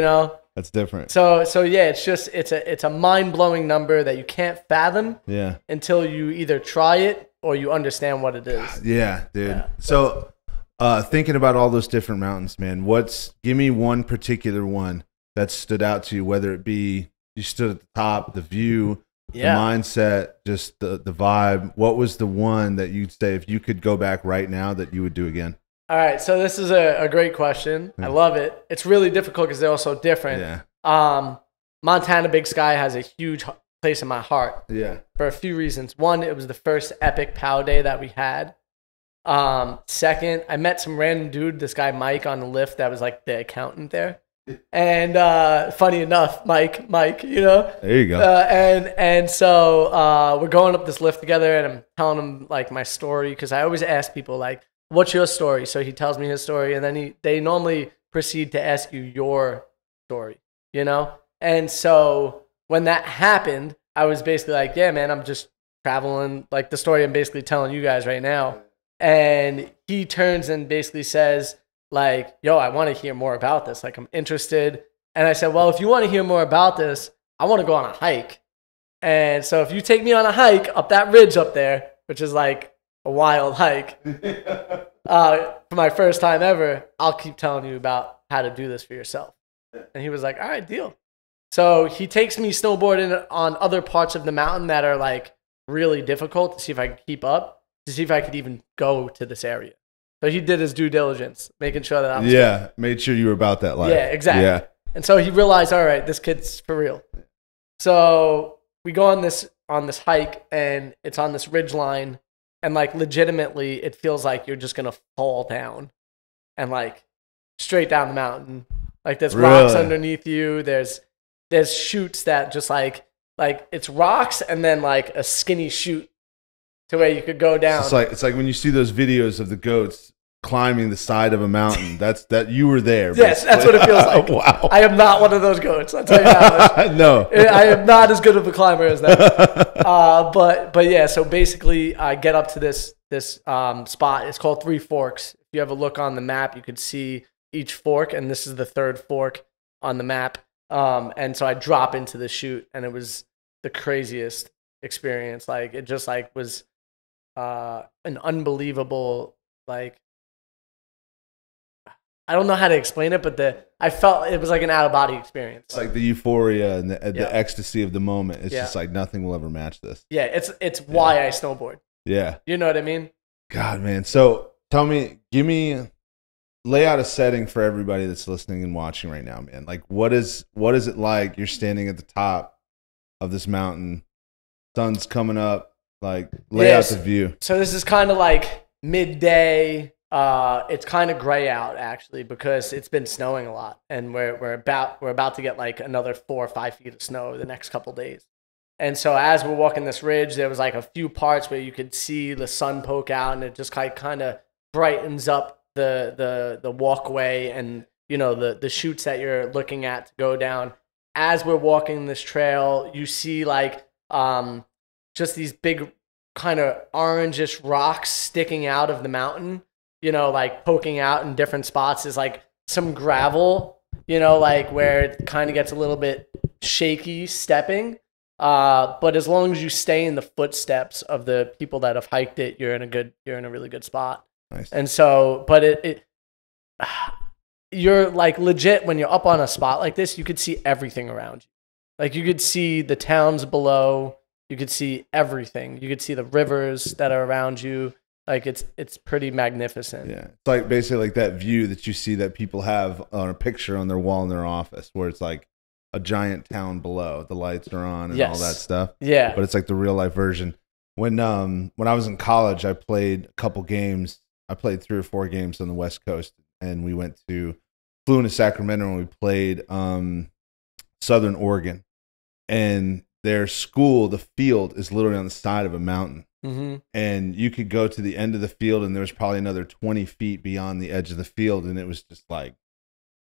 that's different. So yeah, it's a mind-blowing number that you can't fathom until you either try it or you understand what it is. Yeah, dude. Yeah. So thinking about all those different mountains, man, give me one particular one that stood out to you, whether it be you stood at the top, the view, the mindset, just the vibe. What was the one that you'd say if you could go back right now that you would do again? All right, so this is a great question. I love it. It's really difficult because they're all so different. Yeah. Montana Big Sky has a huge place in my heart. Yeah. For a few reasons. One, it was the first epic POW day that we had. Second, I met some random dude, this guy Mike on the lift that was like the accountant there. And funny enough, Mike, There you go. And so we're going up this lift together, and I'm telling him like my story because I always ask people like, "What's your story?" So he tells me his story, and then they normally proceed to ask you your story, And so when that happened, I was basically like, "Yeah, man, I'm just traveling." Like the story I'm basically telling you guys right now, and he turns and basically says, like, yo, I want to hear more about this. Like, I'm interested. And I said, well, if you want to hear more about this, I want to go on a hike. And so if you take me on a hike up that ridge up there, which is like a wild hike, for my first time ever, I'll keep telling you about how to do this for yourself. And he was like, all right, deal. So he takes me snowboarding on other parts of the mountain that are like really difficult to see if I can keep up, to see if I could even go to this area. So he did his due diligence, making sure that I was good. Made sure you were about that life. Yeah, exactly. Yeah. And so he realized, all right, this kid's for real. So we go on this hike, and it's on this ridge line, and like legitimately, it feels like you're just gonna fall down, and like straight down the mountain. Like there's rocks underneath you. There's chutes that just like it's rocks and then like a skinny chute to where you could go down. It's like when you see those videos of the goats climbing the side of a mountain. That you were there. Yes, that's what it feels like. Wow. I am not one of those goats. I'll tell you that much. No. I am not as good of a climber as that. But yeah, so basically I get up to this spot. It's called Three Forks. If you have a look on the map, you could see each fork, and this is the third fork on the map. And so I drop into the chute, and it was the craziest experience. Like it just like was an unbelievable, like, I don't know how to explain it, but I felt it was like an out of body experience. It's like the euphoria and the ecstasy of the moment. It's just like nothing will ever match this. Yeah, it's why I snowboard. Yeah. You know what I mean? God, man. So tell me, lay out a setting for everybody that's listening and watching right now, man. Like what is it like? You're standing at the top of this mountain, sun's coming up, like lay out the view. So this is kind of like midday. It's kind of gray out actually because it's been snowing a lot, and we're about to get like another 4 or 5 feet of snow the next couple days. And so as we're walking this ridge, there was like a few parts where you could see the sun poke out, and it just kind of brightens up the walkway and the chutes that you're looking at to go down. As we're walking this trail, you see like just these big kind of orangish rocks sticking out of the mountain. Like poking out in different spots is like some gravel, like where it kind of gets a little bit shaky stepping. But as long as you stay in the footsteps of the people that have hiked it, you're in a really good spot. Nice. And so, but you're like legit when you're up on a spot like this, you could see everything around you. Like you could see the towns below, you could see everything. You could see the rivers that are around you. Like it's pretty magnificent. Yeah, it's like basically like that view that you see that people have on a picture on their wall in their office, where it's like a giant town below, the lights are on and all that stuff. Yeah, but it's like the real life version. When I was in college, I played a couple games. I played 3 or 4 games on the West Coast, and we flew into Sacramento, and we played Southern Oregon, and their school, the field is literally on the side of a mountain. Mm-hmm. And you could go to the end of the field, and there was probably another 20 feet beyond the edge of the field, and it was just like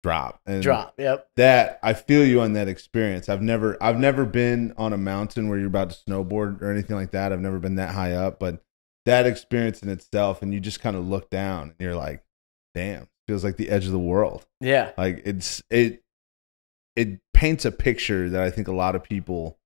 drop. Yep. That I feel you on that experience. I've never been on a mountain where you're about to snowboard or anything like that. I've never been that high up, but that experience in itself, and you just kind of look down, and you're like, damn, feels like the edge of the world. Yeah. Like it paints a picture that I think a lot of people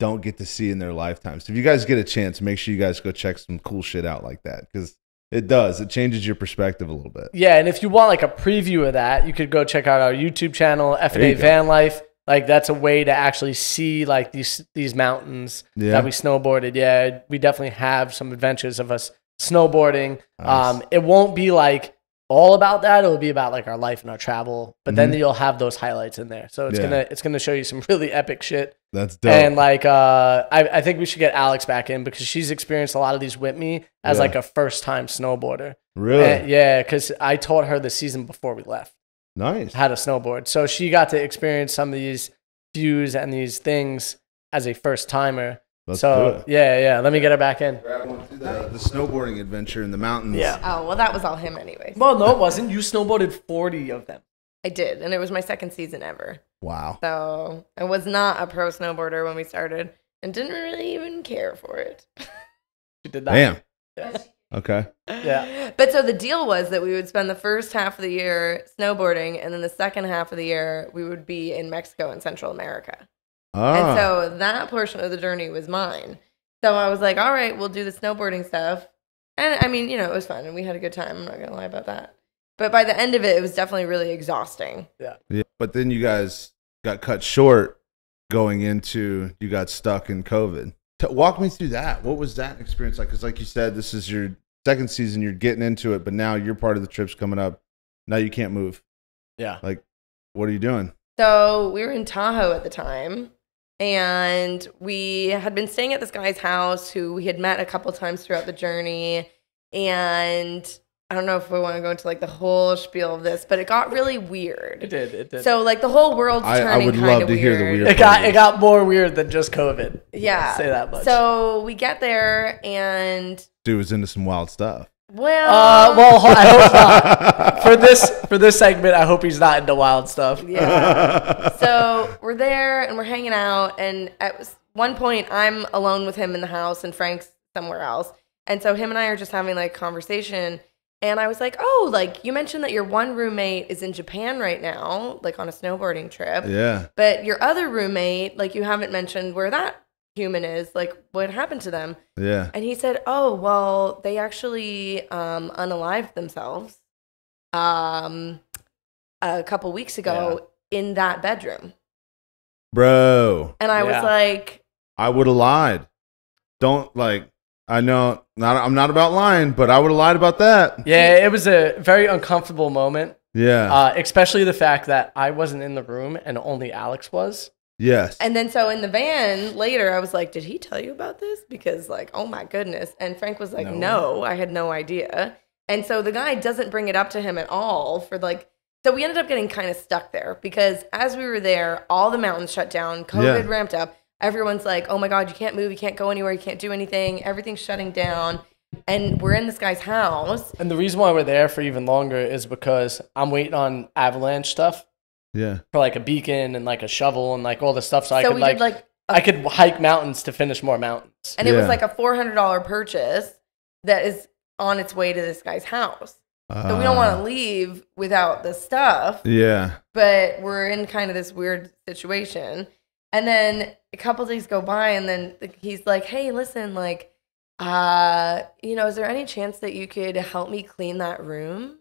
don't get to see in their lifetimes. So if you guys get a chance, make sure you guys go check some cool shit out like that, because it changes your perspective a little bit. Yeah, and if you want like a preview of that, you could go check out our YouTube channel, FNA Van Life. Like that's a way to actually see like these mountains that we snowboarded. Yeah, we definitely have some adventures of us snowboarding. Nice. It won't be like all about that. It'll be about like our life and our travel, but then you'll have those highlights in there. So it's gonna show you some really epic shit. That's dope. And like I think we should get Alex back in, because she's experienced a lot of these with me as like a first time snowboarder. Really? And, yeah, because I taught her the season before we left. Nice. How to snowboard. So she got to experience some of these views and these things as a first timer. Let's do it. Yeah. Let me get her back in. Grab one through the snowboarding adventure in the mountains. Yeah. Oh, well, that was all him anyway. Well, no, it wasn't. You snowboarded 40 of them. I did, and it was my second season ever. Wow. So I was not a pro snowboarder when we started, and didn't really even care for it. You did that. Damn. Yeah. Okay. Yeah. But so the deal was that we would spend the first half of the year snowboarding, and then the second half of the year we would be in Mexico and Central America. And so that portion of the journey was mine. So I was like, all right, we'll do the snowboarding stuff. And I mean, it was fun, and we had a good time. I'm not going to lie about that. But by the end of it, it was definitely really exhausting. Yeah. But then you guys got cut short going into, you got stuck in COVID. Walk me through that. What was that experience like? Because like you said, this is your second season, you're getting into it, but now you're part of the trip's coming up. Now you can't move. Yeah. Like, what are you doing? So we were in Tahoe at the time, and we had been staying at this guy's house who we had met a couple times throughout the journey. And I don't know if we want to go into like the whole spiel of this, but it got really weird. It did. So like the whole world's turning kind of weird. I would love to hear the weird. It got more weird than just COVID. Yeah. Say that much. So we get there, and dude was into some wild stuff. Well, I hope not. For this segment, I hope he's not into wild stuff. Yeah. So we're there and we're hanging out, and at one point I'm alone with him in the house, and Frank's somewhere else. And so him and I are just having like conversation, and I was like, "Oh, like you mentioned that your one roommate is in Japan right now, like on a snowboarding trip. Yeah. But your other roommate, like you haven't mentioned where that human is, like what happened to them?" Yeah. And he said, "Oh, well, they actually unalived themselves. a couple weeks ago in that bedroom. Bro. And I was like, I would have lied. Don't like, I know I'm not about lying, but I would have lied about that. Yeah, it was a very uncomfortable moment. Yeah. Especially the fact that I wasn't in the room and only Alex was. Yes. And then so in the van later, I was like, did he tell you about this? Because like, oh my goodness. And Frank was like, no, I had no idea. And so the guy doesn't bring it up to him at all for like, so we ended up getting kind of stuck there because as we were there, all the mountains shut down, COVID ramped up. Everyone's like, oh my God, you can't move, you can't go anywhere, you can't do anything. Everything's shutting down. And we're in this guy's house. And the reason why we're there for even longer is because I'm waiting on avalanche stuff. Yeah. For like a beacon and like a shovel and like all this stuff. So I could I could hike mountains to finish more mountains. And it was like a $400 purchase that is on its way to this guy's house. So we don't want to leave without the stuff. Yeah. But we're in kind of this weird situation. And then a couple days go by and then he's like, hey, listen, like, is there any chance that you could help me clean that room?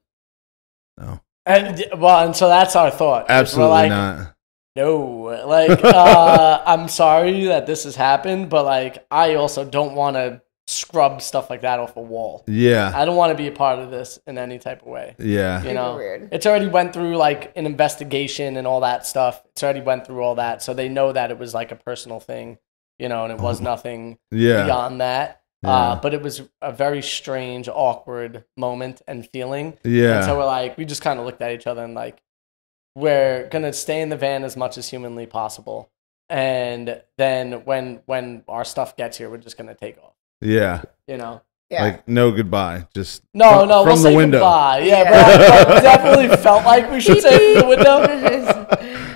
No. And so that's our thought. Absolutely not. No, like, I'm sorry that this has happened, but like, I also don't want to scrub stuff like that off a wall. Yeah. I don't want to be a part of this in any type of way. Yeah. You know, weird. It's already went through like an investigation and all that stuff. It's already went through all that. So they know that it was like a personal thing, and it was nothing beyond that. Yeah. But it was a very strange, awkward moment and feeling. Yeah. And so we just kind of looked at each other and like, we're going to stay in the van as much as humanly possible. And then when our stuff gets here, we're just going to take off. Yeah. Yeah. Like, no goodbye. Just from we'll the say window. Goodbye. Yeah, but I definitely felt like we should say from the window.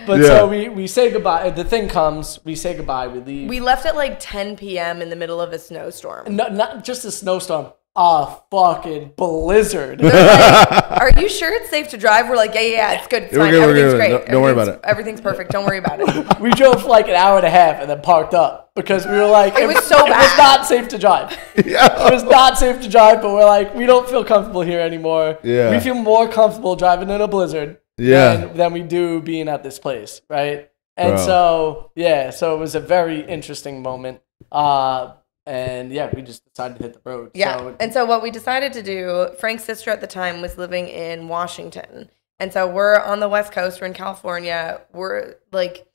But so we say goodbye. The thing comes, we say goodbye, we leave. We left at like 10 p.m. in the middle of a snowstorm. No, not just a snowstorm. A fucking blizzard. Like, are you sure it's safe to drive? We're like, yeah, it's good. It's fine. Everything's great. Don't worry about it. Everything's perfect. Don't worry about it. We drove for like an hour and a half and then parked up because we were like, it was so bad. It was not safe to drive. Yeah. It was not safe to drive, but we're like, we don't feel comfortable here anymore. Yeah. We feel more comfortable driving in a blizzard than we do being at this place, right? And so it was a very interesting moment. And we just decided to hit the road. Yeah. And so what we decided to do, Frank's sister at the time was living in Washington. And so we're on the West Coast, we're in California. We're like,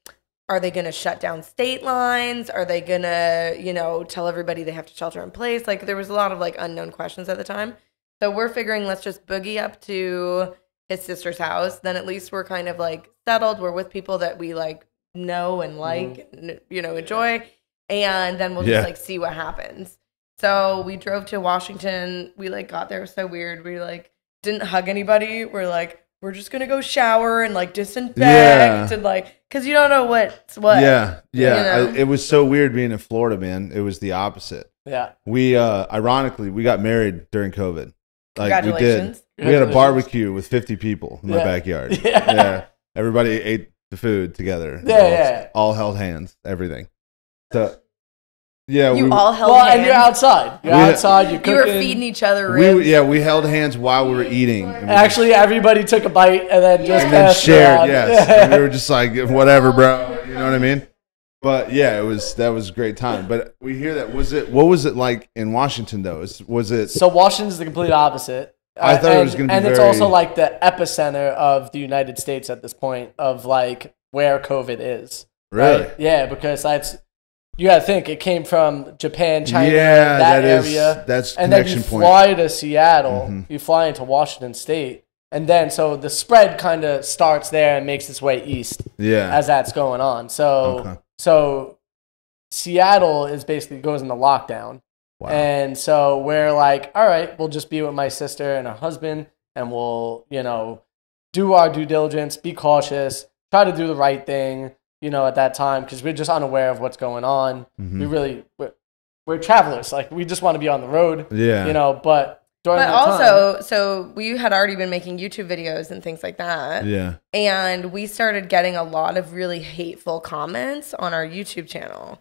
are they going to shut down state lines? Are they going to, tell everybody they have to shelter in place? Like there was a lot of like unknown questions at the time. So we're figuring let's just boogie up to his sister's house. Then at least we're kind of like settled. We're with people that we like know and like, and, enjoy. And then we'll just like see what happens. So we drove to Washington. We like got there. It was so weird. We like didn't hug anybody. We're like, we're just going to go shower and like disinfect and like, cause you don't know what's what. Yeah. Yeah. It was so weird being in Florida, man. It was the opposite. Yeah. We, ironically, we got married during COVID. Like Congratulations. we did. We had a barbecue with 50 people in my backyard. Yeah. Everybody ate the food together. All held hands, everything. So, you all held hands. And you're outside. You're outside. You're cooking. You were feeding each other ribs. We held hands while we were eating. Actually, everybody took a bite and then just passed shared. around. Yes, and we were just like, whatever, bro. You know what I mean? But that was a great time. But we hear that. What was it like in Washington though? Was it? So Washington's the complete opposite. I thought it was going to be and it's also like the epicenter of the United States at this point of like where COVID is. Really? Right? Yeah, because you got to think it came from Japan, China, that area. That's and then connection you point. fly to Seattle, you fly into Washington State, and then so the spread kind of starts there and makes its way east. As that's going on. So Seattle is basically goes into lockdown. Wow. And so we're like, all right, we'll just be with my sister and her husband, and we'll do our due diligence, be cautious, try to do the right thing. At that time, because we're just unaware of what's going on. Mm-hmm. We're travelers. Like, we just want to be on the road. Yeah. But during that also, time, so we had already been making YouTube videos and things like that. Yeah. And we started getting a lot of really hateful comments on our YouTube channel.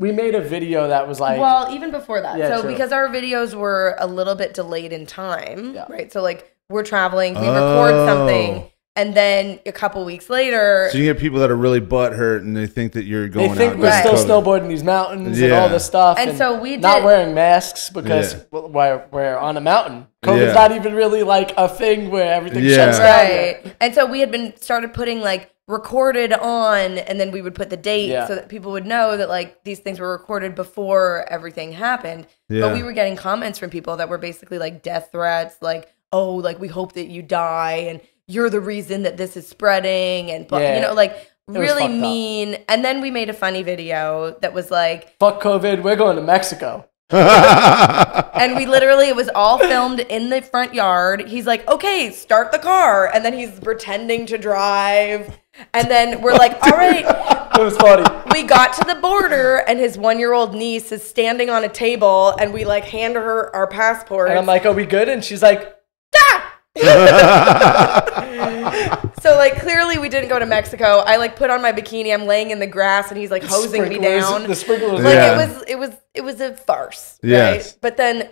We made a video that was like... Well, even before that. Yeah, so true. because our videos were a little bit delayed in time, right? So, like, we're traveling, we record something... And then a couple weeks later, so you get people that are really butthurt and they think that you're going out. They think we're still snowboarding these mountains and all this stuff. And so we not wearing masks because we're on a mountain. COVID's not even really like a thing where everything shuts down. Right. And so we had started putting like recorded on, and then we would put the date so that people would know that like these things were recorded before everything happened. But we were getting comments from people that were basically like death threats, like, oh, like we hope that you die and you're the reason that this is spreading, and you know, like really mean. And then we made a funny video that was like, fuck COVID, we're going to Mexico. And we literally, it was all filmed in the front yard. He's like, okay, start the car. And then he's pretending to drive. And then we're like, all right. It was funny. We got to the border, and his 1-year-old niece is standing on a table, and we like hand her our passports. And I'm like, are we good? And she's like, ah! So like clearly we didn't go to Mexico. I like put on my bikini. I'm laying in the grass, and he's like hosing me down. The sprinklers. Like it was a farce. Right? But then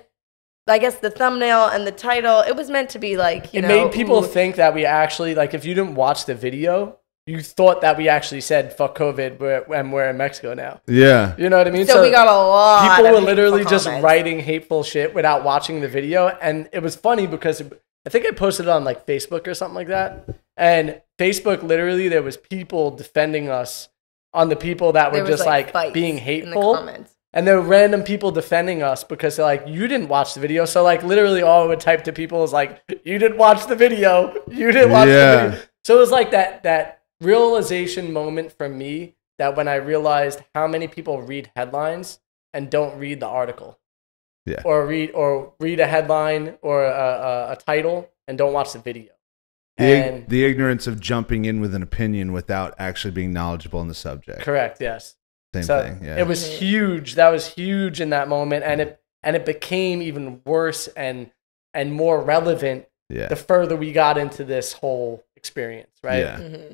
I guess the thumbnail and the title, it was meant to be like, you know, it made people think that we actually, like, if you didn't watch the video, you thought that we actually said fuck COVID and we're in Mexico now. Yeah. You know what I mean? So we got a lot people of were literally comments. just writing hateful shit without watching the video. And it was funny because I think I posted it on like Facebook or something like that. And Facebook, literally, there was people defending us on the people that were just like being hateful. And there were random people defending us because they're like, you didn't watch the video. So like literally all I would type to people is like, you didn't watch the video. You didn't watch the video. So it was like that realization moment for me that when I realized how many people read headlines and don't read the article. Yeah. Or read a headline or a title and don't watch the video. The ignorance of jumping in with an opinion without actually being knowledgeable in the subject. Correct. Yes. Same thing. Yeah. It was huge. That was huge in that moment, and it became even worse and more relevant the further we got into this whole experience. Right. Yeah. Mm-hmm.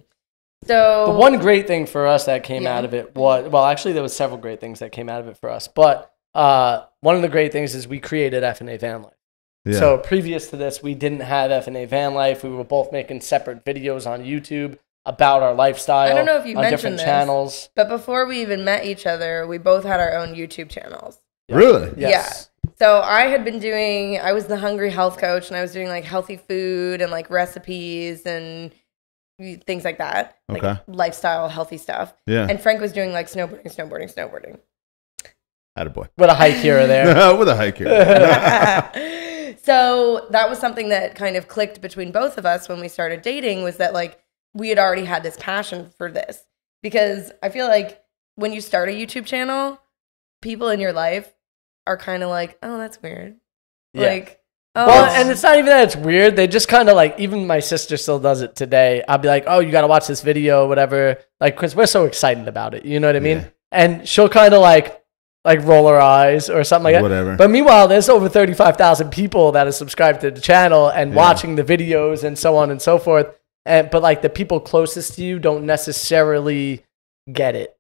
So the one great thing for us that came out of it was, well, actually there was several great things that came out of it for us, but one of the great things is we created FNA Van Life. Yeah. So previous to this, we didn't have FNA Van Life. We were both making separate videos on YouTube about our lifestyle. I don't know if you on mentioned different this, channels. but before we even met each other, we both had our own YouTube channels. Yeah. Really? Yes. Yeah. So I was the hungry health coach, and I was doing like healthy food and like recipes and things like that. Like lifestyle, healthy stuff. Yeah. And Frank was doing like snowboarding. Attaboy. With a hike here or there. With a hike here. So that was something that kind of clicked between both of us when we started dating, was that like we had already had this passion for this. Because I feel like when you start a YouTube channel, people in your life are kind of like, oh, that's weird. Yeah. Like, oh. Well, and it's not even that it's weird. They just kind of like, even my sister still does it today. I'll be like, oh, you got to watch this video, whatever. Like, because we're so excited about it. You know what I mean? Yeah. And she'll kind of like roll her eyes or something like that. Whatever. But meanwhile, there's over 35,000 people that are subscribed to the channel and watching the videos and so on and so forth. But like the people closest to you don't necessarily get it.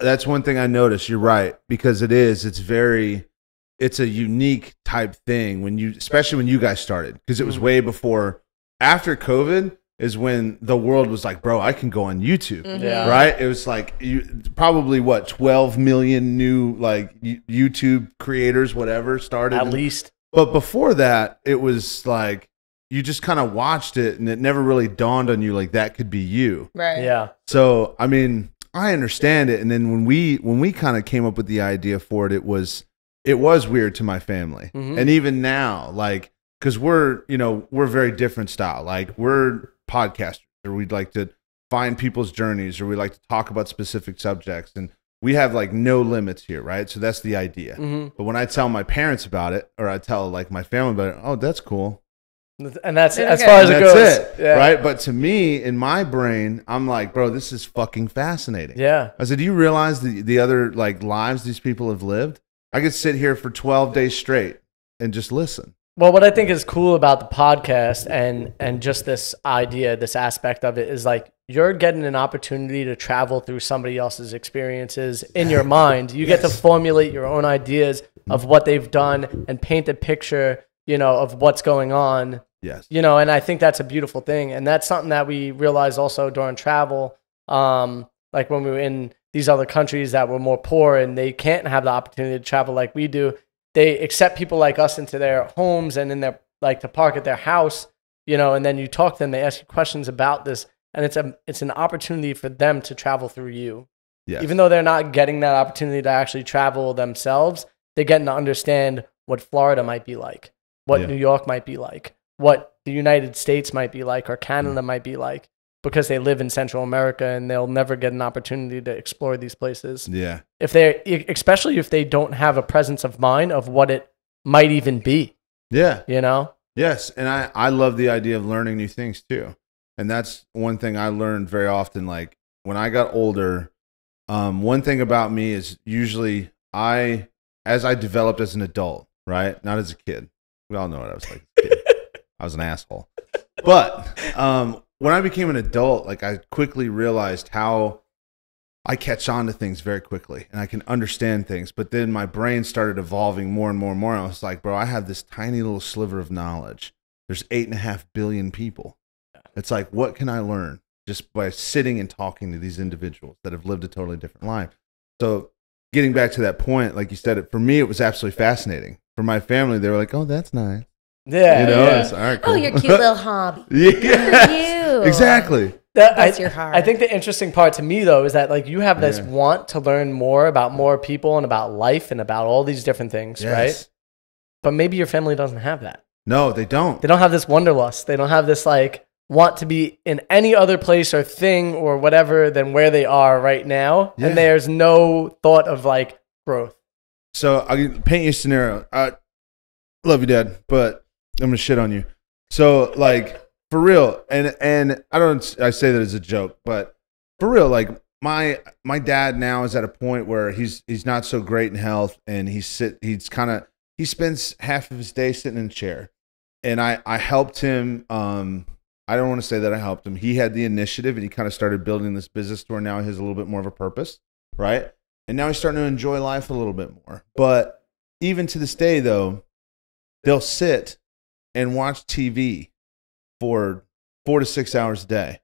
That's one thing I noticed. You're right, because it's a unique type thing especially when you guys started, because it was way before. After COVID is when the world was like, bro, I can go on YouTube. Mm-hmm. Yeah. Right? It was like probably 12 million new like YouTube creators, whatever, started at least. But before that, it was like you just kind of watched it, and it never really dawned on you like that could be you. Right. Yeah. So I mean, I understand it. And then when we kind of came up with the idea for it, it was weird to my family. Mm-hmm. And even now, like, because we're very different style. Like, we're podcasters, or we'd like to find people's journeys, or we like to talk about specific subjects, and we have like no limits here, right? So that's the idea. Mm-hmm. But when I tell my parents about it, or I tell like my family about it, oh, that's cool. And that's as far as it goes. That's it, yeah. Right? But to me, in my brain, I'm like, bro, this is fucking fascinating. Yeah. I said, do you realize the other like lives these people have lived? I could sit here for 12 days straight and just listen. Well, what I think is cool about the podcast and just this idea, this aspect of it, is like you're getting an opportunity to travel through somebody else's experiences in your mind. You get to formulate your own ideas of what they've done and paint a picture, of what's going on Yes. You know, and I think that's a beautiful thing. And that's something that we realized also during travel. Like when we were in these other countries that were more poor and they can't have the opportunity to travel like we do, they accept people like us into their homes and in their, like, to park at their house, you know, and then you talk to them, they ask you questions about this, and it's an opportunity for them to travel through you. Yes. Even though they're not getting that opportunity to actually travel themselves, they're getting to understand what Florida might be like, what New York might be like, what the United States might be like, or Canada might be like, because they live in Central America and they'll never get an opportunity to explore these places. Yeah. Especially if they don't have a presence of mind of what it might even be. Yeah. You know? Yes. And I love the idea of learning new things too. And that's one thing I learned very often. Like when I got older, one thing about me is usually as I developed as an adult, right? Not as a kid. We all know what I was like as a kid. I was an asshole. But when I became an adult, like I quickly realized how I catch on to things very quickly and I can understand things. But then my brain started evolving more and more and more. I was like, bro, I have this tiny little sliver of knowledge. There's 8.5 billion people. It's like, what can I learn just by sitting and talking to these individuals that have lived a totally different life? So getting back to that point, like you said, for me, it was absolutely fascinating. For my family, they were like, oh, that's nice. Yeah. You know, yeah. It's, all right, cool. Oh, your cute little hobby. Yeah. Good for you. Exactly. That's your heart. I think the interesting part to me, though, is that like you have this want to learn more about more people and about life and about all these different things, right? But maybe your family doesn't have that. No, they don't. They don't have this wanderlust. They don't have this like want to be in any other place or thing or whatever than where they are right now. Yeah. And there's no thought of like growth. So I'll paint you a scenario. I love you, Dad, but I'm gonna shit on you. So like for real, and I say that as a joke, but for real, like my dad now is at a point where he's not so great in health, and he spends half of his day sitting in a chair, and I helped him. I don't want to say that I helped him. He had the initiative, and he kind of started building this business to where now he has a little bit more of a purpose, right? And now he's starting to enjoy life a little bit more. But even to this day, though, they'll sit and watch TV for 4 to 6 hours a day.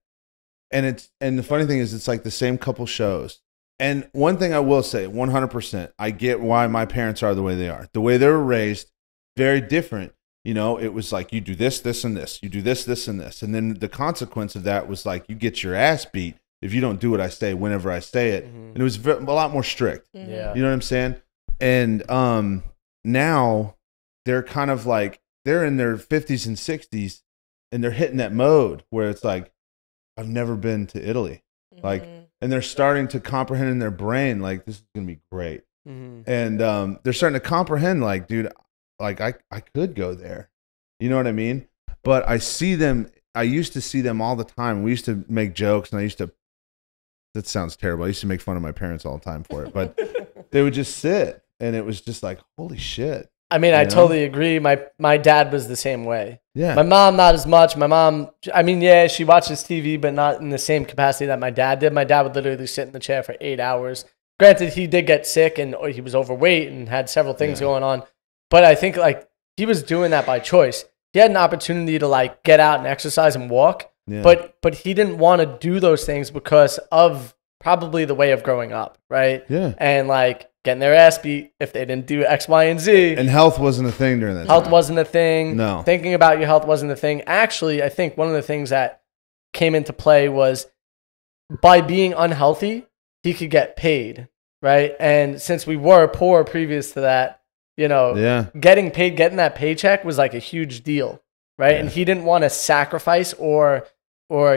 And the funny thing is, it's like the same couple shows. And one thing I will say, 100%, I get why my parents are the way they are. The way they were raised, very different. You know, it was like, you do this, this, and this. You do this, this, and this. And then the consequence of that was like, you get your ass beat if you don't do what I say whenever I say it. Mm-hmm. And it was a lot more strict. Yeah. You know what I'm saying? And now they're kind of like, they're in their 50s and 60s, and they're hitting that mode where it's like, I've never been to Italy. Mm-hmm. Like, and they're starting to comprehend in their brain, like, this is going to be great. Mm-hmm. And they're starting to comprehend, like, dude, like, I could go there. You know what I mean? But I used to see them all the time. We used to make jokes, and that sounds terrible. I used to make fun of my parents all the time for it. But they would just sit, and it was just like, holy shit. I mean, I totally agree. My dad was the same way. Yeah. My mom, not as much. My mom, I mean, yeah, she watches TV, but not in the same capacity that my dad did. My dad would literally sit in the chair for 8 hours. Granted, he did get sick and he was overweight and had several things going on. But I think like he was doing that by choice. He had an opportunity to like get out and exercise and walk, but he didn't want to do those things because of probably the way of growing up, right? Yeah. And like getting their ass beat if they didn't do X, Y, and Z. And health wasn't a thing during that Health time. wasn't a thing. No. Thinking about your health wasn't a thing. Actually, I think one of the things that came into play was by being unhealthy, he could get paid, right? And since we were poor previous to that, you know, getting paid, getting that paycheck was like a huge deal, right? Yeah. And he didn't want to sacrifice or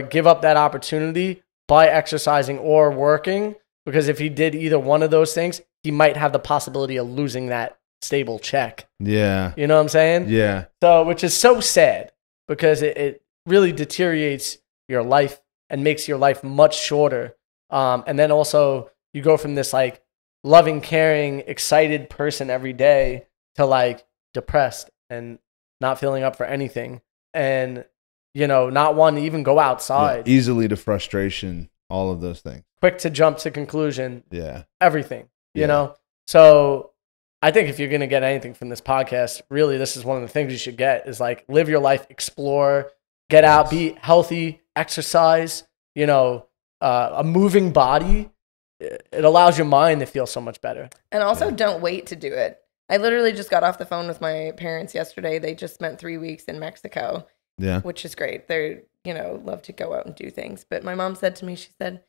give up that opportunity by exercising or working, because if he did either one of those things, he might have the possibility of losing that stable check. Yeah. You know what I'm saying? Yeah. So, which is so sad because it really deteriorates your life and makes your life much shorter. And then also you go from this like loving, caring, excited person every day to like depressed and not feeling up for anything and, you know, not wanting to even go outside. Yeah, easily to frustration, all of those things. Quick to jump to conclusion. Yeah. Everything, you know? So I think if you're going to get anything from this podcast, really, this is one of the things you should get is like live your life, explore, get out, be healthy, exercise, you know, a moving body. It allows your mind to feel so much better. And also don't wait to do it. I literally just got off the phone with my parents yesterday. They just spent 3 weeks in Mexico. Yeah. Which is great. They're, love to go out and do things. But my mom said to me, she said,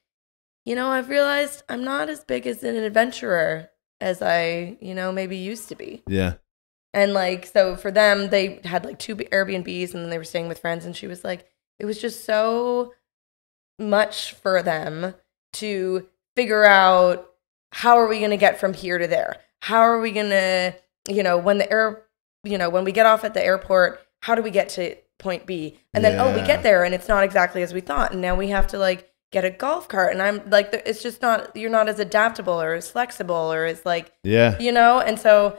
I've realized I'm not as big as an adventurer as I, maybe used to be. Yeah. And like, so for them, they had like 2 Airbnbs and then they were staying with friends. And she was like, it was just so much for them to figure out how are we going to get from here to there? How are we going to, when we get off at the airport, how do we get to point B? And then, we get there and it's not exactly as we thought. And now we have to like get a golf cart. And I'm like, it's just not, you're not as adaptable or as flexible or as like, and so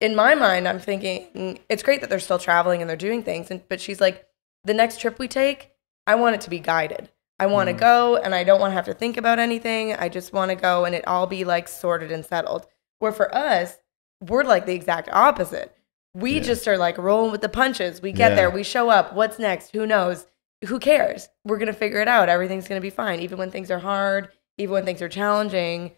in my mind, I'm thinking it's great that they're still traveling and they're doing things. But she's like, the next trip we take, I want it to be guided. I want to go and I don't want to have to think about anything. I just want to go and it all be like sorted and settled. Where for us, we're like the exact opposite. We just are like rolling with the punches. We get there, we show up. What's next? Who knows? Who cares? We're going to figure it out. Everything's going to be fine. Even when things are hard, even when things are challenging,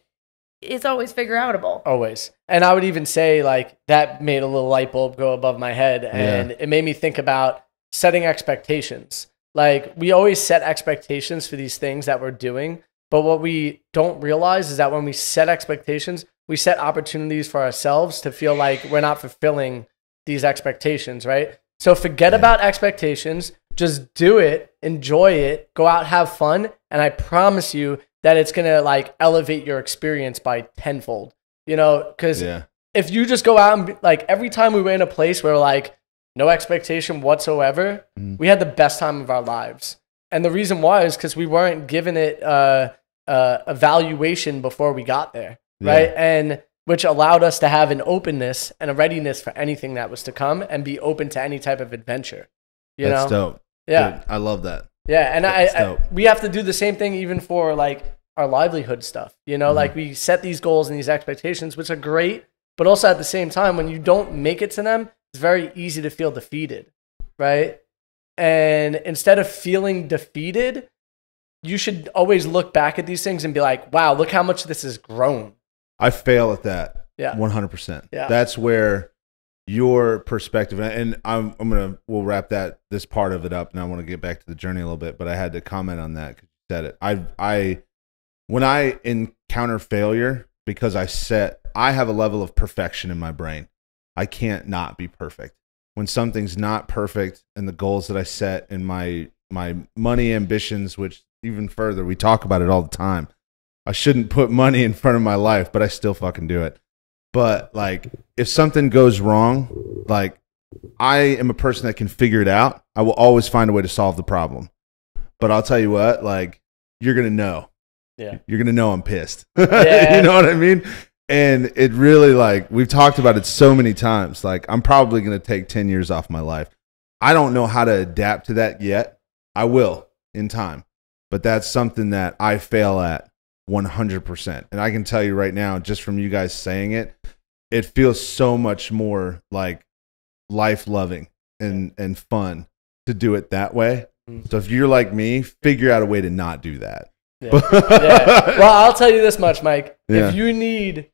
it's always figure outable. Always. And I would even say like that made a little light bulb go above my head. And it made me think about setting expectations. Like we always set expectations for these things that we're doing. But what we don't realize is that when we set expectations, we set opportunities for ourselves to feel like we're not fulfilling these expectations, right? So forget about expectations, just do it, enjoy it, go out, have fun. And I promise you that it's going to like elevate your experience by tenfold, because if you just go out and like every time we were in a place where like no expectation whatsoever, we had the best time of our lives. And the reason why is because we weren't given it a valuation before we got there, right? And which allowed us to have an openness and a readiness for anything that was to come and be open to any type of adventure. That's dope. Yeah. Dude, I love that. Yeah. And we have to do the same thing even for like our livelihood stuff, like we set these goals and these expectations, which are great, but also at the same time, when you don't make it to them, it's very easy to feel defeated, right? And instead of feeling defeated, you should always look back at these things and be like, wow, look how much this has grown. I fail at that. Yeah. 100%. Yeah. That's where your perspective, and we'll wrap this part of it up, and I want to get back to the journey a little bit, but I had to comment on that because you said it. When I encounter failure, because I have a level of perfection in my brain. I can't not be perfect. When something's not perfect and the goals that I set and my money ambitions, which even further, we talk about it all the time. I shouldn't put money in front of my life, but I still fucking do it. But like, if something goes wrong, like I am a person that can figure it out. I will always find a way to solve the problem. But I'll tell you what, like, you're going to know. Yeah. You're going to know I'm pissed. Yeah. You know what I mean? And it really, like, we've talked about it so many times. Like, I'm probably going to take 10 years off my life. I don't know how to adapt to that yet. I will in time. But that's something that I fail at 100%. And I can tell you right now, just from you guys saying it, it feels so much more like life-loving and fun to do it that way. So if you're like me, figure out a way to not do that. Yeah. Yeah. Well, I'll tell you this much, Mike. Yeah. If you need,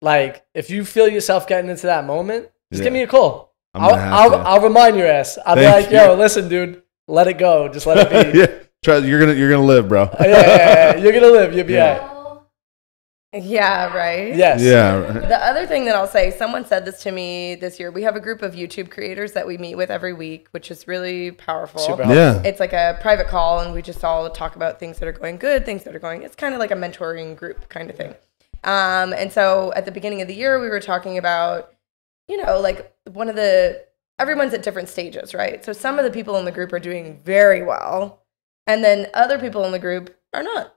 like, if you feel yourself getting into that moment, just give me a call. I'll remind your ass. I'll be like, yo, listen, dude, let it go. Just let it be. Yeah. You're gonna live, bro. Yeah. You're gonna live. You'll be all right. Yeah, right? Yes. Yeah. The other thing that I'll say, someone said this to me this year. We have a group of YouTube creators that we meet with every week, which is really powerful. Super helpful. Yeah. It's like a private call, and we just all talk about things that are going good, things that are going. It's kind of like a mentoring group kind of thing. And so at the beginning of the year, we were talking about, like everyone's at different stages, right? So some of the people in the group are doing very well, and then other people in the group are not,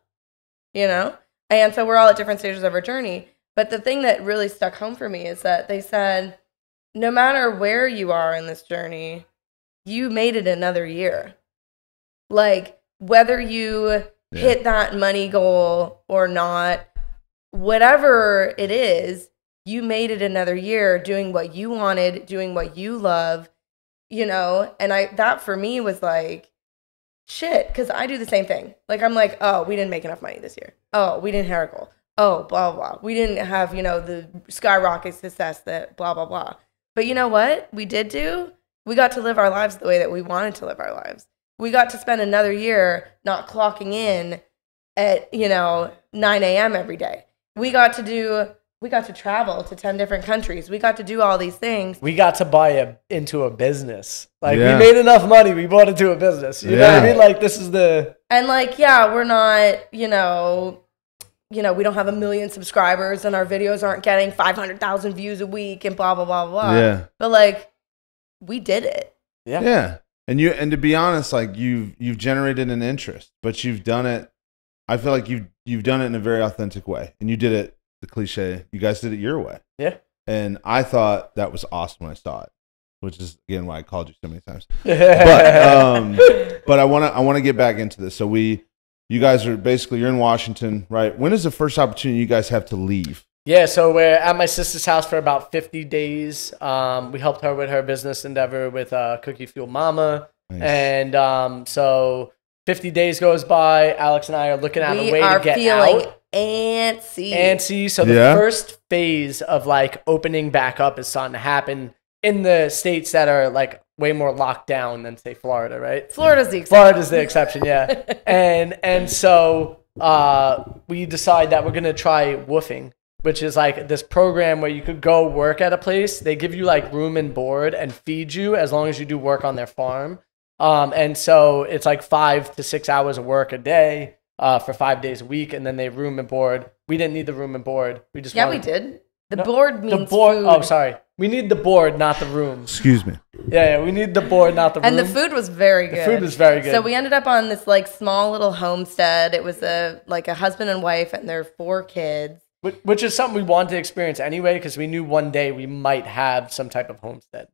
And so we're all at different stages of our journey. But the thing that really stuck home for me is that they said, no matter where you are in this journey, you made it another year. Like, whether you hit that money goal or not, whatever it is, you made it another year doing what you wanted, doing what you love, you know? And that for me was like, shit, because I do the same thing. Like, I'm like, oh, we didn't make enough money this year. Oh, we didn't hit our goal. Oh, blah, blah, blah. We didn't have, you know, the skyrocket success that blah, blah, blah. But you know what we did do? We got to live our lives the way that we wanted to live our lives. We got to spend another year not clocking in at, you know, 9 a.m. every day. We got to travel to 10 different countries. We got to do all these things. We got to buy into a business. Like, we made enough money, we bought into a business. You know what I mean? Like, this is the... And, like, yeah, we're not, you know, we don't have 1 million subscribers and our videos aren't getting 500,000 views a week and blah, blah, blah, blah. Yeah. But, like, we did it. Yeah. Yeah. And to be honest, like, you've generated an interest, but you've done it. I feel like you've done it in a very authentic way, and you did it, the cliche, you guys did it your way. Yeah. And I thought that was awesome when I saw it, which is, again, why I called you so many times. But I want to get back into this. So you guys are basically, you're in Washington, right? When is the first opportunity you guys have to leave? Yeah, so we're at my sister's house for about 50 days. We helped her with her business endeavor with Cookie Fuel Mama. Nice. And so 50 days goes by. Alex and I are looking at a way to get out. Antsy. So the first phase of like opening back up is starting to happen in the states that are like way more locked down than say Florida, right? Florida's the exception. Florida's the exception, yeah. and so we decide that we're gonna try woofing, which is like this program where you could go work at a place. They give you like room and board and feed you as long as you do work on their farm. And so it's like 5 to 6 hours of work a day for 5 days a week, and then they room and board. We didn't need the room and board. We just we did. Board means the board. Food. Oh, sorry. We need the board, not the room. Excuse me. Yeah, we need the board, not the room. And the food was very good. The food was very good. So we ended up on this like small little homestead. It was a husband and wife and their 4 kids. Which is something we wanted to experience anyway, because we knew one day we might have some type of homestead.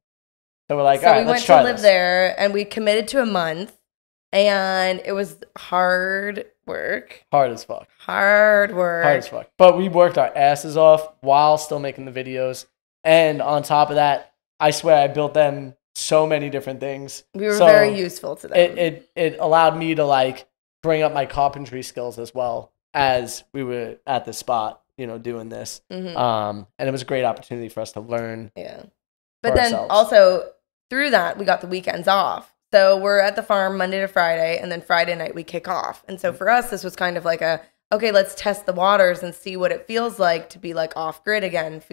So we're like, all right, let's try this. We went to live there, and we committed to a month, and it was hard work. Hard as fuck. Hard work. Hard as fuck. But we worked our asses off while still making the videos. And on top of that, I swear I built them so many different things. We were very useful to them. It allowed me to like bring up my carpentry skills as well as we were at the spot, you know, doing this. Mm-hmm. And it was a great opportunity for us to learn. Yeah. But then also through that, we got the weekends off. So we're at the farm Monday to Friday, and then Friday night we kick off. And so for us, this was kind of like okay, let's test the waters and see what it feels like to be like off grid again,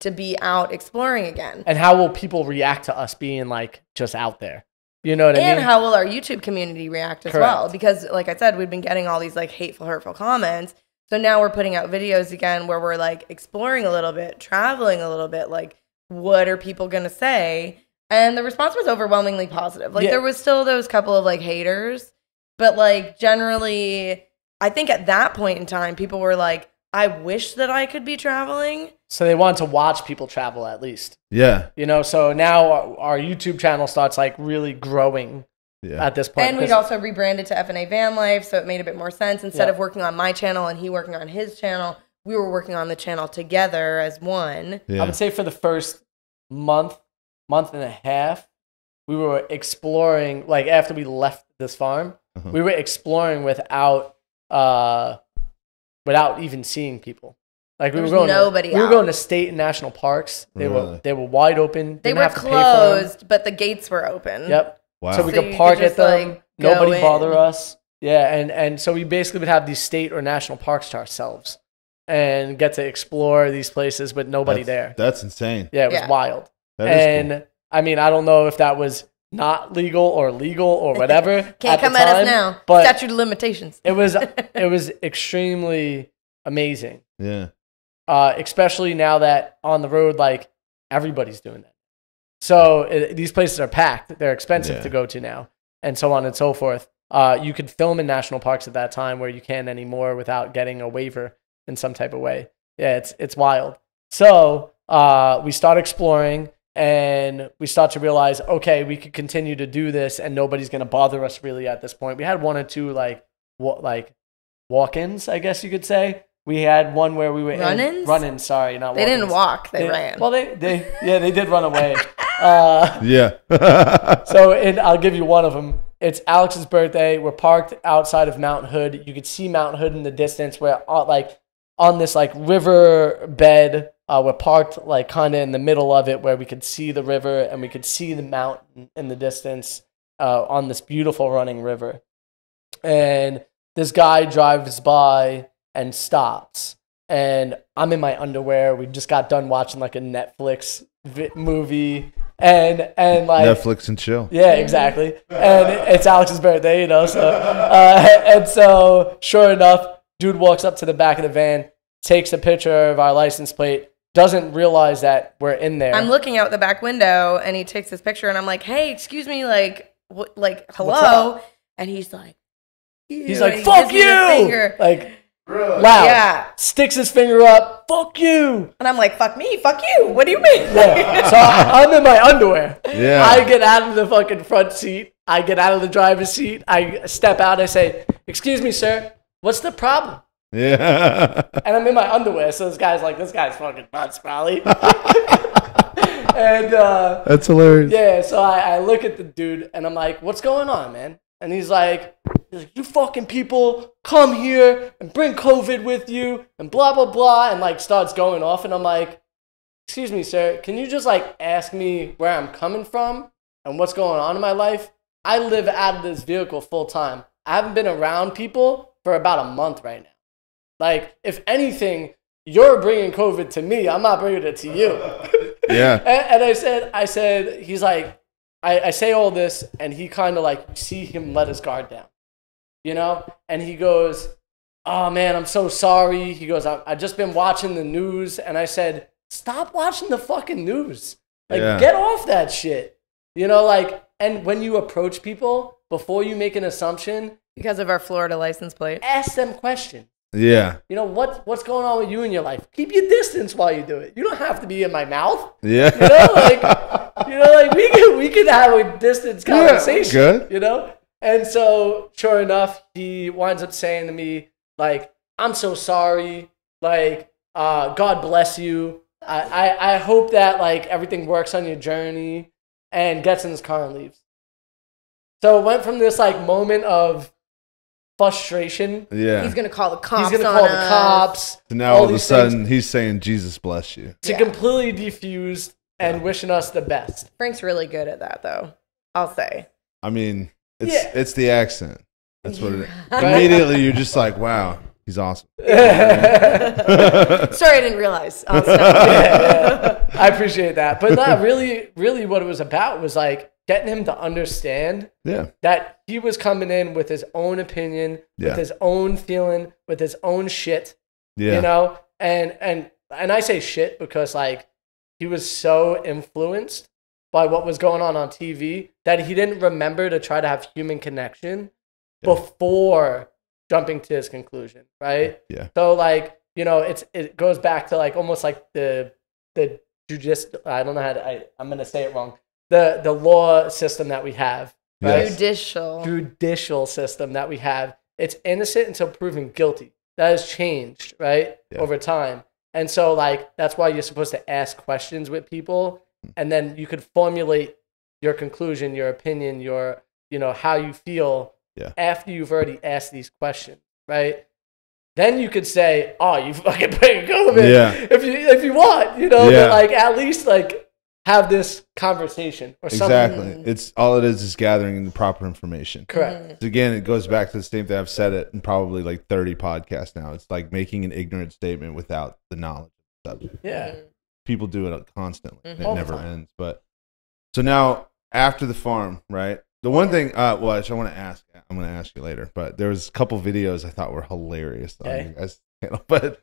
to be out exploring again. And how will people react to us being like just out there? You know what I mean? And how will our YouTube community react as well? Because like I said, we've been getting all these like hateful, hurtful comments. So now we're putting out videos again where we're like exploring a little bit, traveling a little bit, like what are people going to say? And the response was overwhelmingly positive. Like there was still those couple of like haters, but like generally, I think at that point in time, people were like, I wish that I could be traveling. So they want to watch people travel at least. Yeah. You know, so now our YouTube channel starts like really growing at this point. And we'd also rebranded to FNA Van Life, so it made a bit more sense. Instead of working on my channel and he working on his channel, we were working on the channel together as one. Yeah. I would say for the first month and a half, we were exploring, like after we left this farm, we were exploring without even seeing people. Like we were going to state and national parks. They were wide open. They were closed, but the gates were open. Yep. Wow. So we could park at them. Like, nobody bother us. Yeah, and so we basically would have these state or national parks to ourselves and get to explore these places with nobody there. That's insane. Yeah, it was wild. That is cool. I mean, I don't know if that was not legal or legal or whatever. Can't come at us now. But statute of limitations. It was extremely amazing. Yeah. Especially now that on the road, like everybody's doing that. So these places are packed. They're expensive to go to now, and so on and so forth. You could film in national parks at that time where you can't anymore without getting a waiver in some type of way. Yeah, it's wild. So we start exploring. And we start to realize, okay, we could continue to do this, and nobody's gonna bother us really at this point. We had 1 or 2 like walk-ins, I guess you could say, We had one where we were Run-ins? Run-ins, sorry, not They walk-ins. didn't walk. They ran. Well, they did run away. Yeah. So, and I'll give you one of them. It's Alex's birthday. We're parked outside of Mount Hood. You could see Mount Hood in the distance. We're like on this like river bed. We're parked like kind of in the middle of it where we could see the river and we could see the mountain in the distance on this beautiful running river. And this guy drives by and stops. And I'm in my underwear. We just got done watching like a Netflix movie. And like Netflix and chill. Yeah, exactly. And it's Alex's birthday, you know. So and so sure enough, dude walks up to the back of the van, takes a picture of our license plate, doesn't realize that we're in there. I'm looking out the back window, and he takes this picture, and I'm like, "Hey, excuse me, like hello?" What's up? And he's like, he's like, "Fuck you!" Like, loud. Yeah. Sticks his finger up. Fuck you. And I'm like, "Fuck me, fuck you. What do you mean?" Yeah. So I'm in my underwear. Yeah. I get out of the fucking front seat. I get out of the driver's seat. I step out. I say, "Excuse me, sir. What's the problem?" Yeah. And I'm in my underwear, so this guy's fucking nuts, probably. And That's hilarious. yeah, so I look at the dude and I'm like, "What's going on, man?" And he's like, "You fucking people come here and bring COVID with you and blah blah blah," and like starts going off. And I'm like, "Excuse me, sir, can you just like ask me where I'm coming from and what's going on in my life? I live out of this vehicle full time. I haven't been around people for about a month right now. Like, if anything, you're bringing COVID to me. I'm not bringing it to you." Yeah. And I said, he's like, I say all this, and he kind of like, see him let his guard down, you know? And he goes, "Oh man, I'm so sorry." He goes, "I just been watching the news." And I said, "Stop watching the fucking news. Like, get off that shit." You know, like, and when you approach people, before you make an assumption, Because of our Florida license plate. ask them questions. Yeah. You know, what's going on with you in your life? Keep your distance while you do it. You don't have to be in my mouth. Yeah. You know, like we could have a distance conversation. Good. You know? And so sure enough, he winds up saying to me, like, "I'm so sorry. Like, God bless you. I hope that like everything works on your journey," and gets in his car and leaves. So it went from this like moment of frustration. Yeah. He's going to call the cops. He's gonna call the cops. So now all of a sudden he's saying, "Jesus bless you." To completely defused and wishing us the best. Frank's really good at that, though. I'll say. I mean, Yeah. it's the accent. That's what it is. Right. Immediately you're just like, wow, he's awesome. Sorry, I didn't realize. I'll stop. Yeah. I appreciate that. But not really, really what it was about was like getting him to understand Yeah. that he was coming in with his own opinion, Yeah. with his own feeling, with his own shit. Yeah. You know? And I say shit because like he was so influenced by what was going on TV that he didn't remember to try to have human connection before jumping to his conclusion, right? Yeah. So like, you know, it goes back to like almost like the I don't know how to, I'm gonna say it wrong. The law system that we have, right? Yes. Judicial system that we have. It's innocent until proven guilty. That has changed, right? Yeah. Over time. And so like that's why you're supposed to ask questions with people, and then you could formulate your conclusion, your opinion, your, you know, how you feel after you've already asked these questions, right? Then you could say, "Oh, you fucking bring COVID," if you want, you know, but like at least like have this conversation or something. Exactly. It's all it is gathering the proper information. Correct. So again, it goes back to the same thing. I've said it in probably like 30 podcasts now. It's like making an ignorant statement without the knowledge of the subject. Yeah. People do it constantly. It All the never time. ends. But so now after the farm, right? The one thing, which I want to ask, I'm going to ask you later, but there was a couple videos I thought were hilarious on your guys' channel. But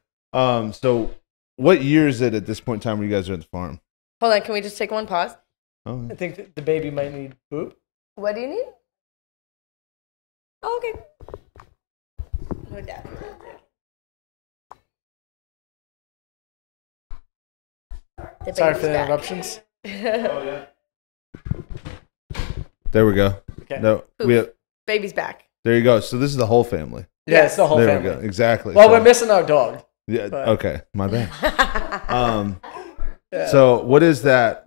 so what year is it at this point in time where you guys are at the farm? Hold on, can we just take one pause? Oh, I think that the baby might need poop. What do you need? Oh, okay. Oh, Dad. Sorry for the interruptions. there we go. Okay. No, Baby's back. there you go. So this is the whole family. Yeah, it's the whole there family. we go. Exactly. Well, So- we're missing our dog. Yeah. But- Okay. My bad. So what is that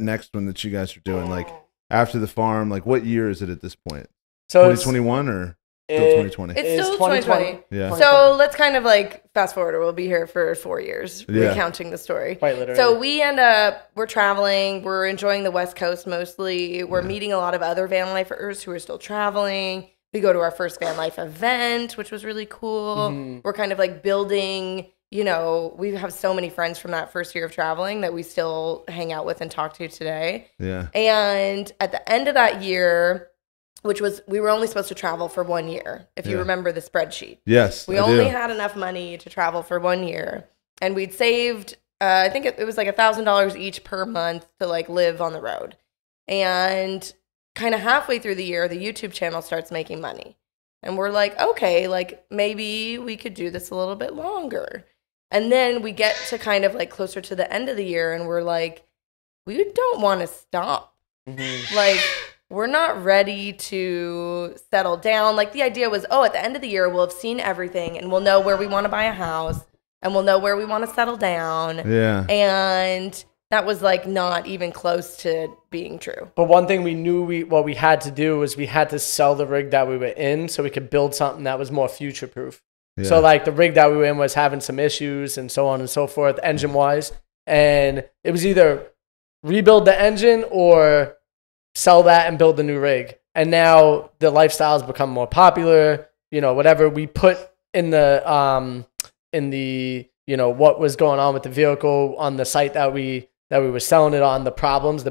next one that you guys are doing? Like after the farm, like what year is it at this point? So 2021 or still 2020? It's still 2020. 2020. Yeah. So let's kind of like fast forward. We'll be here for 4 years, Yeah. recounting the story. Quite literally. So we're traveling. We're enjoying the West Coast mostly. We're meeting a lot of other van lifers who are still traveling. We go to our first van life event, which was really cool. Mm-hmm. We're kind of like building, we have so many friends from that first year of traveling that we still hang out with and talk to today. Yeah. And at the end of that year, which was, we were only supposed to travel for 1 year, if you remember the spreadsheet. Yes. We I only do. had enough money to travel for 1 year. And we'd saved, I think it was like $1,000 each per month to like live on the road. And kind of halfway through the year, the YouTube channel starts making money. And we're like, okay, like maybe we could do this a little bit longer. And then we get to kind of like closer to the end of the year and we're like, we don't want to stop. Like, we're not ready to settle down. Like the idea was, at the end of the year, we'll have seen everything and we'll know where we want to buy a house and we'll know where we want to settle down. Yeah. And that was like not even close to being true. But one thing we knew what we had to do was we had to sell the rig that we were in so we could build something that was more future proof. Yeah. So like the rig that we were in was having some issues and so on and so forth, engine wise. And it was either rebuild the engine or sell that and build the new rig. And now the lifestyle has become more popular, whatever we put in the, what was going on with the vehicle on the site that we were selling it on, the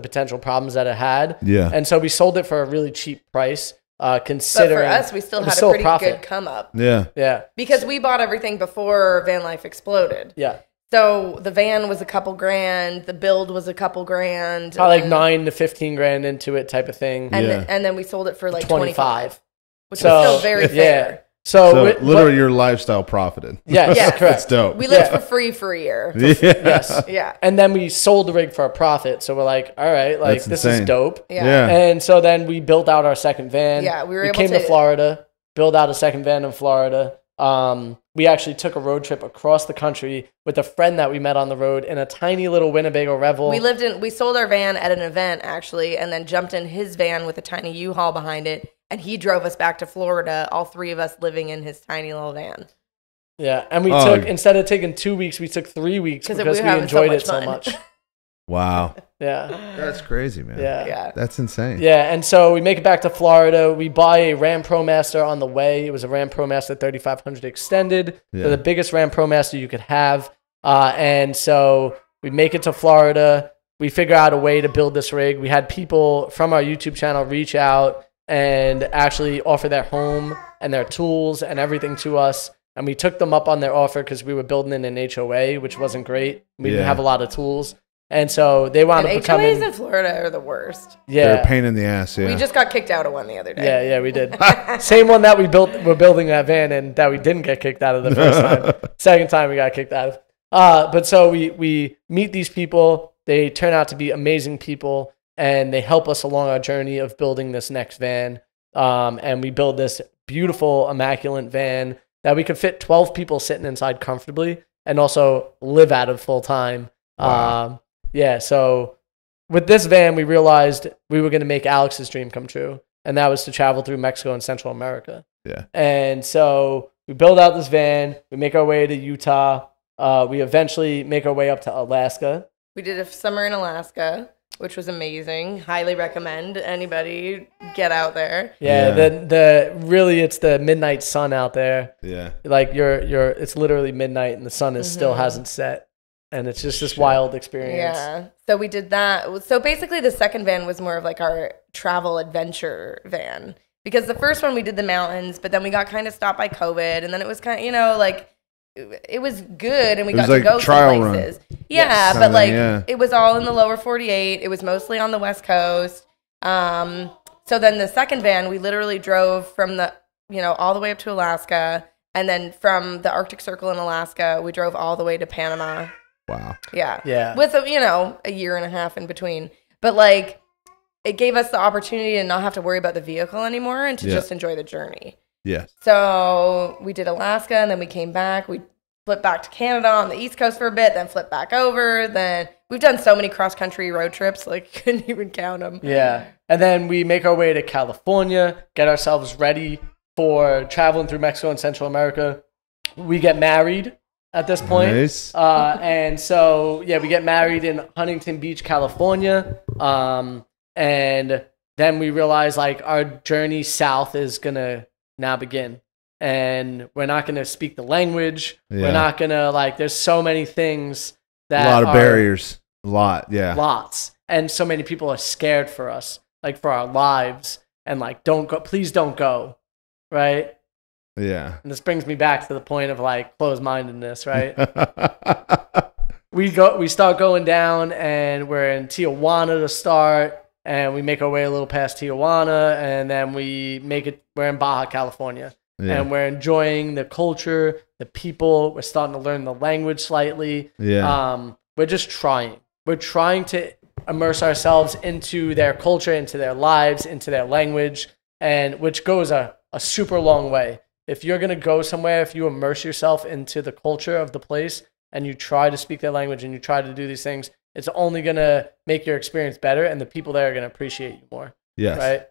potential problems that it had. Yeah. And so we sold it for a really cheap price, But considering. for us, we still had a still a pretty profit. good come up. Yeah. Yeah. Because we bought everything before van life exploded. Yeah. So the van was a couple grand, the build was a couple grand. Probably like and- 9 to 15 grand into it type of thing. And, Yeah. and then we sold it for like 25. which So, was still very yeah. fair. So, Literally your lifestyle profited. yes, Yes. correct. That's dope. We lived Yeah. for free for a year. Yes. Yeah. And then we sold the rig for a profit. So we're like, all right, like That's this insane. is dope. Yeah. Yeah. And so then we built out our second van. Yeah, we were able came to to- Florida, build out a second van in Florida. We actually took a road trip across the country with a friend that we met on the road in a tiny little Winnebago Revel. We sold our van at an event actually, and then jumped in his van with a tiny U-Haul behind it. And he drove us back to Florida, all three of us living in his tiny little van. Yeah, and we Oh. took, instead of taking 2 weeks, we took 3 weeks 'Cause because we we were having so enjoyed much it so fun. much. Wow. Yeah, That's crazy, man. yeah. Yeah. That's insane. Yeah, and so we make it back to Florida. We buy a Ram ProMaster on the way. It was a Ram ProMaster 3500 extended. Yeah. So the biggest Ram ProMaster you could have. And so we make it to Florida. We figure out a way to build this rig. We had people from our YouTube channel reach out and actually offer their home and their tools and everything to us. And we took them up on their offer because we were building in an HOA, which wasn't great. We didn't Yeah. have a lot of tools. And so they wound And up becoming... HOAs in Florida are the worst. They're a Yeah. pain in the ass, yeah. We just got kicked out of one the other day. Yeah, we did. Same one that we're building that van in that we didn't get kicked out of the first time. Second time we got kicked out of. But so we meet these people. They turn out to be amazing people, and they help us along our journey of building this next van. And we build this beautiful, immaculate van that we could fit 12 people sitting inside comfortably and also live out of full time. Wow. Yeah, so with this van, we realized we were going to make Alex's dream come true, and that was to travel through Mexico and Central America. Yeah. And so we build out this van, we make our way to Utah, we eventually make our way up to Alaska. We did a summer in Alaska, which was amazing. Highly recommend anybody get out there. Yeah, Yeah. the really it's the midnight sun out there. Yeah. Like it's literally midnight and the sun is still hasn't set. And it's just this wild experience. Yeah. So we did that. So basically the second van was more of like our travel adventure van. Because the first one we did the mountains, but then we got kind of stopped by COVID. And then it was kind of, like, it was good and we It got was to like go trial some run. places. Yeah, Yes. but Kinda, like yeah. it was all in the lower 48. It was mostly on the West Coast. So then the second van, we literally drove from all the way up to Alaska. And then from the Arctic Circle in Alaska, we drove all the way to Panama. Wow. Yeah. Yeah. With a year and a half in between. But like it gave us the opportunity to not have to worry about the vehicle anymore and to Yeah. just enjoy the journey. Yes. So we did Alaska and then we came back. We flip back to Canada on the East Coast for a bit, then flip back over. Then we've done so many cross-country road trips, like couldn't even count them. Yeah. And then we make our way to California, get ourselves ready for traveling through Mexico and Central America. We get married at this point. Nice. And so, yeah, we get married in Huntington Beach, California. And then we realize, like, our journey south is going to now begin. And we're not going to speak the language. Yeah. We're not going to, like, there's so many things that a lot of barriers. A lot, yeah. Lots. And so many people are scared for us, like, for our lives. And, like, don't go, please don't go, right? Yeah. And this brings me back to the point of, like, closed-mindedness, right? We start going down, and we're in Tijuana to start, and we make our way a little past Tijuana, and then we're in Baja, California. Yeah. And we're enjoying the culture, the people. We're starting to learn the language slightly. Yeah. We're just trying. We're trying to immerse ourselves into their culture, into their lives, into their language, and which goes a super long way. If you're going to go somewhere, if you immerse yourself into the culture of the place and you try to speak their language and you try to do these things, it's only going to make your experience better, and the people there are going to appreciate you more. Yes. Right?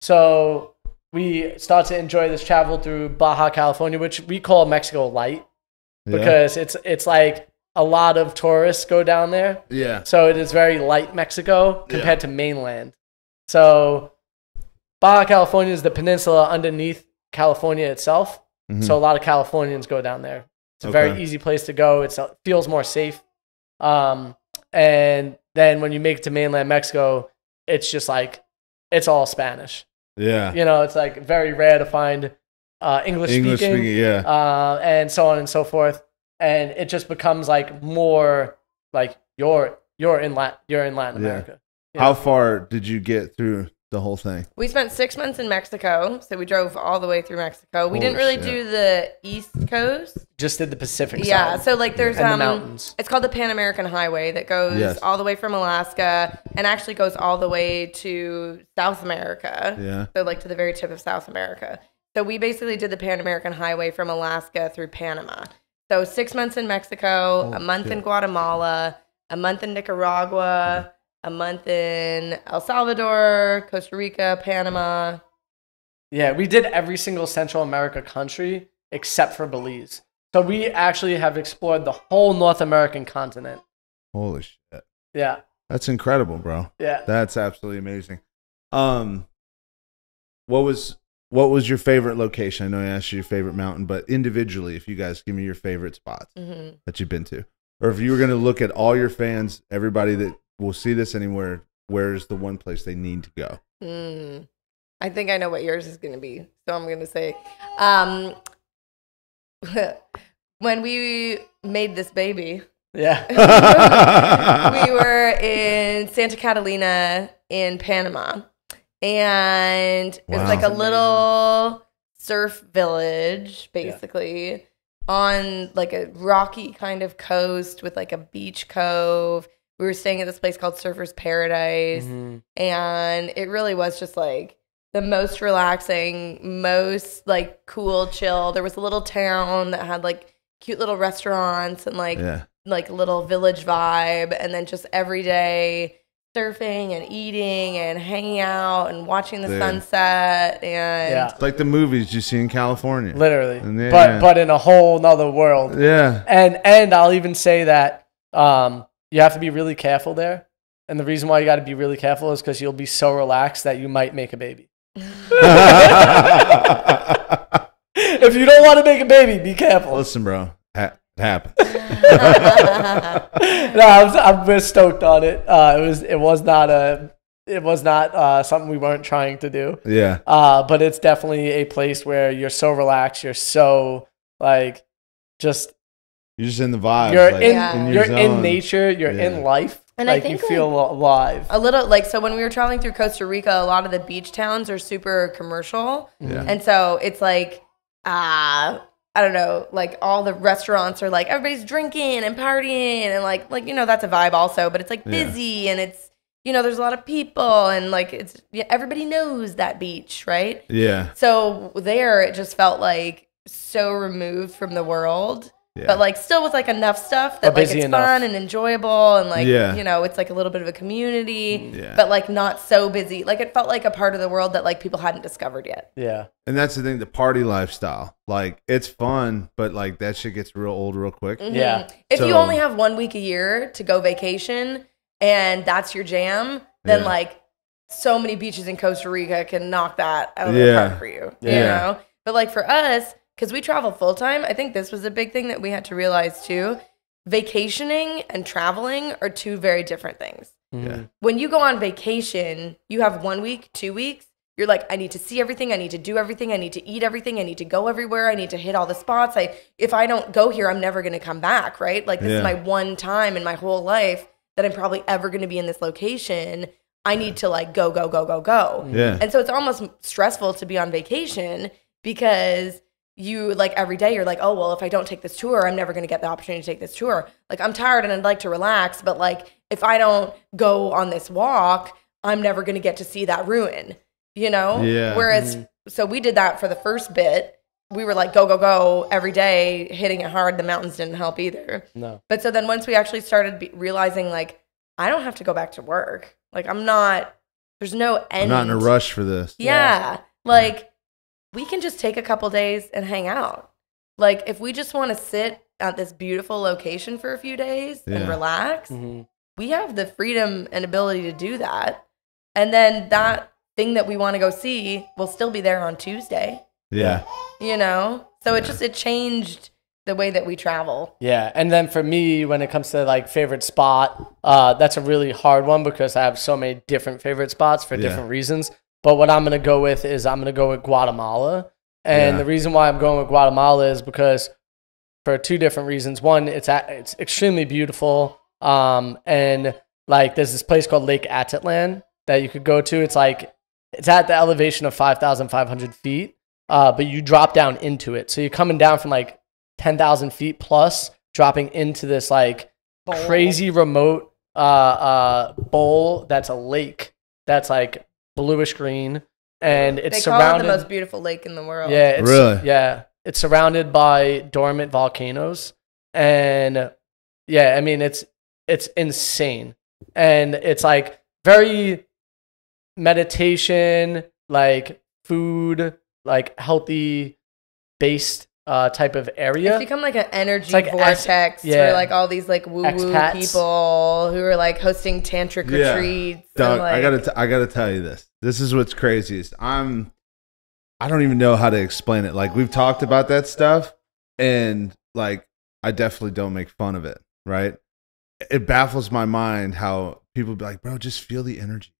So we start to enjoy this travel through Baja, California, which we call Mexico Light, because it's like a lot of tourists go down there. Yeah. So it is very light Mexico compared to mainland. So Baja California is the peninsula underneath California itself. Mm-hmm. So a lot of Californians go down there. It's a very easy place to go. It feels more safe. And then when you make it to mainland Mexico, it's just like, it's all Spanish. Yeah. You know, it's like very rare to find English speaking, yeah. And so on and so forth. And it just becomes like more like you're in Latin America. Yeah. How far did you get through the whole thing? We spent 6 months in Mexico, so we drove all the way through Mexico. We didn't really do the East Coast. Just did the Pacific side. Yeah, so like there's the mountains. It's called the Pan American Highway that goes all the way from Alaska and actually goes all the way to South America. Yeah. So like to the very tip of South America. So we basically did the Pan American Highway from Alaska through Panama. So 6 months in Mexico, a month in Guatemala, a month in Nicaragua, a month in El Salvador, Costa Rica, Panama. Yeah, we did every single Central America country except for Belize. So we actually have explored the whole North American continent. Holy shit. Yeah. That's incredible, bro. Yeah. That's absolutely amazing. What was your favorite location? I know I asked you your favorite mountain, but individually, if you guys give me your favorite spots that you've been to. Or if you were going to look at all your fans, everybody that will see this anywhere, where's the one place they need to go? I think I know what yours is going to be. So I'm going to say, when we made this baby, we were in Santa Catalina in Panama, and it was like a little surf village, basically, on like a rocky kind of coast with like a beach cove. We were staying at this place called Surfer's Paradise, and it really was just like the most relaxing, most like cool, chill. There was a little town that had like cute little restaurants and like little village vibe, and then just every day surfing and eating and hanging out and watching the sunset. And it's like the movies you see in California, literally, but in a whole nother world. And I'll even say that you have to be really careful there, and the reason why you got to be really careful is because you'll be so relaxed that you might make a baby. If you don't want to make a baby, be careful. Listen, bro, it happens. We're stoked on it. It was not something we weren't trying to do. Yeah. But it's definitely a place where you're so relaxed. You're so like just. You're just in the vibe. You're in nature. You're in life. And like, I think you feel alive. A little like, so when we were traveling through Costa Rica, a lot of the beach towns are super commercial. Yeah. And so it's like, I don't know, like all the restaurants are like, everybody's drinking and partying and like, you know, that's a vibe also, but it's like busy and it's, you know, there's a lot of people and like, it's, everybody knows that beach, right? Yeah. So there, it just felt like so removed from the world. but like still with like enough stuff that like it's fun and enjoyable and like you know, it's like a little bit of a community, but like not so busy. Like it felt like a part of the world that like people hadn't discovered yet. Yeah. And that's the thing, the party lifestyle. Like it's fun, but like that shit gets real old real quick. Yeah. If you only have 1 week a year to go vacation and that's your jam, then like so many beaches in Costa Rica can knock that out of the park for you. You know? But like for us, because we travel full time, I think this was a big thing that we had to realize too. Vacationing and traveling are two very different things. Yeah. When you go on vacation, you have 1 week, 2 weeks. You're like, I need to see everything. I need to do everything. I need to eat everything. I need to go everywhere. I need to hit all the spots. If I don't go here, I'm never going to come back, right? Like this is my one time in my whole life that I'm probably ever going to be in this location. I need to like go. Yeah. And so it's almost stressful to be on vacation because you like every day you're like, oh, well, if I don't take this tour, I'm never going to get the opportunity to take this tour. Like I'm tired and I'd like to relax, but like if I don't go on this walk, I'm never going to get to see that ruin, you know? Yeah. Whereas, so we did that for the first bit. We were like, go every day, hitting it hard. The mountains didn't help either. No. But so then once we actually started realizing like, I don't have to go back to work. Like there's no end. I'm not in a rush for this. Yeah. Like we can just take a couple days and hang out. Like if we just want to sit at this beautiful location for a few days and relax, we have the freedom and ability to do that. And then that thing that we want to go see will still be there on Tuesday. Yeah. You know? So it changed the way that we travel. Yeah. And then for me, when it comes to like favorite spot, that's a really hard one because I have so many different favorite spots for different reasons. But what I'm going to go with is I'm going to go with Guatemala. And the reason why I'm going with Guatemala is because for two different reasons. One, it's extremely beautiful. And like there's this place called Lake Atitlan that you could go to. It's at the elevation of 5,500 feet, but you drop down into it. So you're coming down from like 10,000 feet plus, dropping into this like crazy remote bowl that's a lake that's like bluish green, and it's surrounded. They call it the most beautiful lake in the world. Yeah, really. Yeah, it's surrounded by dormant volcanoes, and I mean it's insane, and it's like very meditation, like food, like healthy based type of area. It's become like an energy vortex for like all these like woo woo people who are like hosting tantric retreats. Doug, like, I gotta tell you this. This is what's craziest. I don't even know how to explain it. Like we've talked about that stuff, and like I definitely don't make fun of it. Right? It baffles my mind how people be like, "Bro, just feel the energy."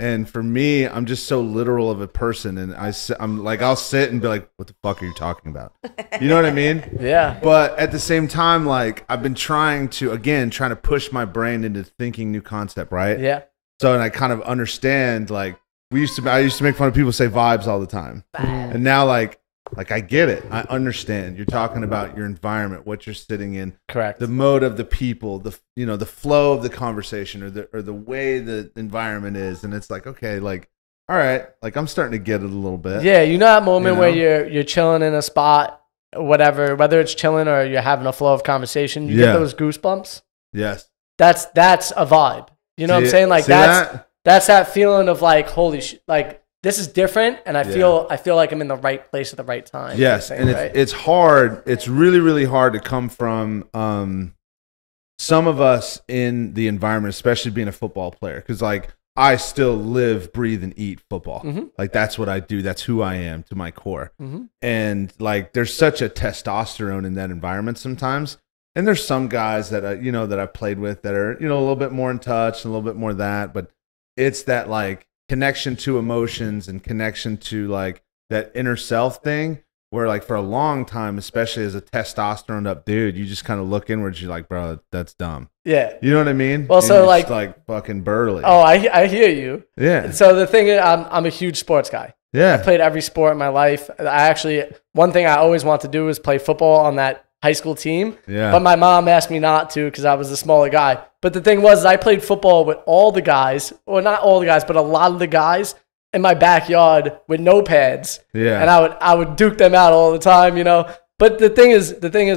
And for me, I'm just so literal of a person, and I'm like, I'll sit and be like, "What the fuck are you talking about?" You know what I mean? Yeah. But at the same time, like I've been trying to push my brain into thinking new concept, right? Yeah. So, and I kind of understand, like I used to make fun of people say vibes all the time, and now like I get it. I understand. You're talking about your environment, what you're sitting in, correct, the mode of the people, the flow of the conversation, or the way the environment is, and it's like, okay, like, all right, like I'm starting to get it a little bit. Yeah, you know that moment where you're chilling in a spot, whatever, whether it's chilling or you're having a flow of conversation, you get those goosebumps. Yes, that's a vibe. You know what I'm saying? Like that's that feeling of like, holy shit, like. This is different, and I feel like I'm in the right place at the right time. Yes, and it's hard. It's really, really hard to come from some of us in the environment, especially being a football player, because like I still live, breathe, and eat football. Mm-hmm. Like that's what I do. That's who I am to my core. Mm-hmm. And like there's such a testosterone in that environment sometimes. And there's some guys that that I've played with that are a little bit more in touch and a little bit more of that, but it's that like connection to emotions and connection to like that inner self thing where like for a long time, especially as a testosterone up dude, you just kind of look inwards. You're like, bro, that's dumb. Yeah. You know what I mean? Well, so like fucking burly. Oh, I hear you. Yeah. So the thing is, I'm a huge sports guy. Yeah. I played every sport in my life. One thing I always wanted to do was play football on that high school team. Yeah. But my mom asked me not to because I was a smaller guy. But the thing was, I played football with all the guys, or not all the guys, but a lot of the guys in my backyard with no pads. Yeah. And I would duke them out all the time, But the thing is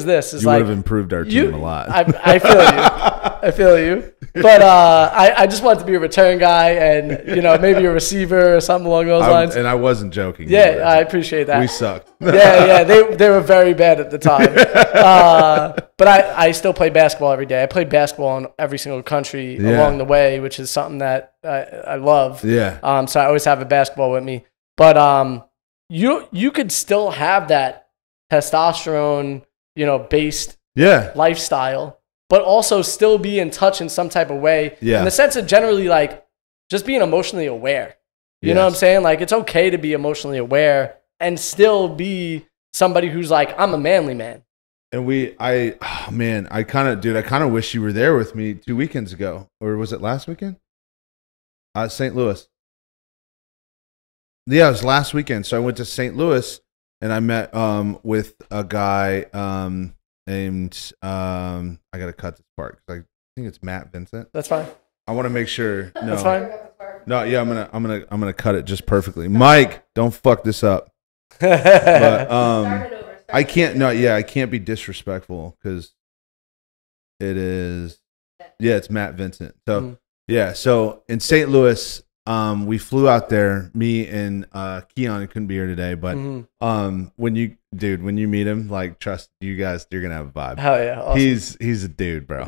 this is you like would have improved our team a lot. I feel you. I feel you. But I just want to be a return guy and, maybe a receiver or something along those lines. And I wasn't joking. Yeah, either. I appreciate that. We sucked. Yeah, they were very bad at the time. But I still play basketball every day. I played basketball in every single country along the way, which is something that I love. Yeah. So I always have a basketball with me. But you could still have that testosterone, based lifestyle, but also still be in touch in some type of way. Yeah. In the sense of generally like just being emotionally aware. You know what I'm saying? Like it's okay to be emotionally aware and still be somebody who's like, I'm a manly man. And I kind of wish you were there with me 2 weekends ago. Or was it last weekend? St. Louis. Yeah, it was last weekend. So I went to St. Louis and I met with a guy named I gotta cut this part because I think it's Matt Vincent. That's fine. I want to make sure. No, that's fine. No, yeah, I'm gonna cut it just perfectly. Mike, don't fuck this up. But I can't. No, yeah, I can't be disrespectful because it is. Yeah, it's Matt Vincent. So yeah, so in St. Louis. We flew out there, me and Keon, who couldn't be here today, but when you meet him, like, trust you guys, you're gonna have a vibe. Hell yeah, awesome. He's a dude, bro.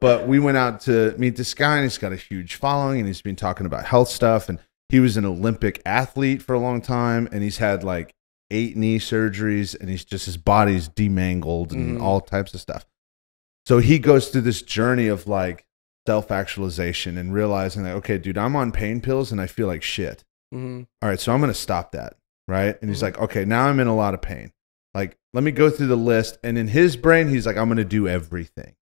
But we went out to meet this guy, and he's got a huge following, and he's been talking about health stuff, and he was an Olympic athlete for a long time, and he's had like 8 knee surgeries, and his body's demangled and all types of stuff. So he goes through this journey of like self-actualization and realizing that, okay, dude, I'm on pain pills and I feel like shit. All right, so I'm going to stop that, right? And he's like, okay, now I'm in a lot of pain. Like, let me go through the list. And in his brain, he's like, I'm going to do everything.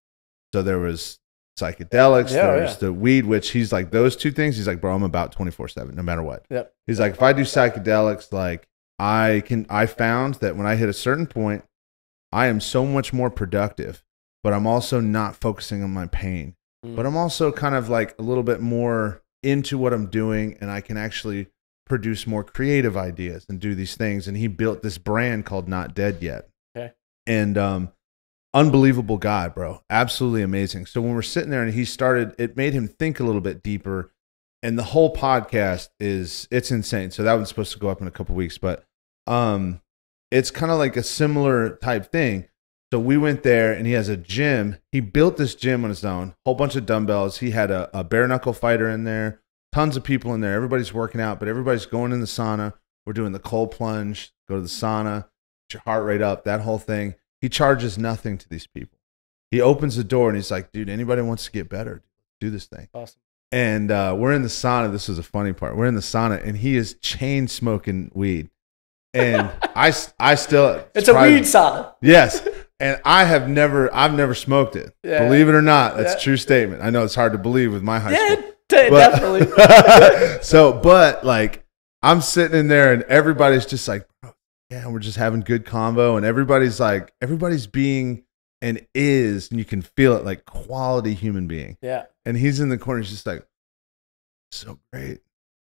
So there was psychedelics, there was the weed, which he's like, those 2 things, he's like, bro, I'm about 24/7, no matter what. Yep. He's like, if I do psychedelics, like I found that when I hit a certain point, I am so much more productive, but I'm also not focusing on my pain. But I'm also kind of like a little bit more into what I'm doing, and I can actually produce more creative ideas and do these things. And he built this brand called Not Dead Yet. Okay. And unbelievable guy, bro. Absolutely amazing. So when we're sitting there and it made him think a little bit deeper. And the whole podcast it's insane. So that one's supposed to go up in a couple weeks, but it's kind of like a similar type thing. So we went there, and he has a gym. He built this gym on his own, whole bunch of dumbbells. He had a bare knuckle fighter in there, tons of people in there. Everybody's working out, but everybody's going in the sauna. We're doing the cold plunge, go to the sauna, get your heart rate up, that whole thing. He charges nothing to these people. He opens the door, and he's like, dude, anybody wants to get better, do this thing. Awesome. And we're in the sauna. This was a funny part. We're in the sauna, and he is chain smoking weed. And I still. It's a weed sauna. Yes. And I've never smoked it. Yeah. Believe it or not, that's a true statement. I know it's hard to believe with my high school. Definitely. But like, I'm sitting in there and everybody's just like, oh, yeah, we're just having good convo. And everybody's being and you can feel it, like quality human being. Yeah. And he's in the corner, he's just like, so great.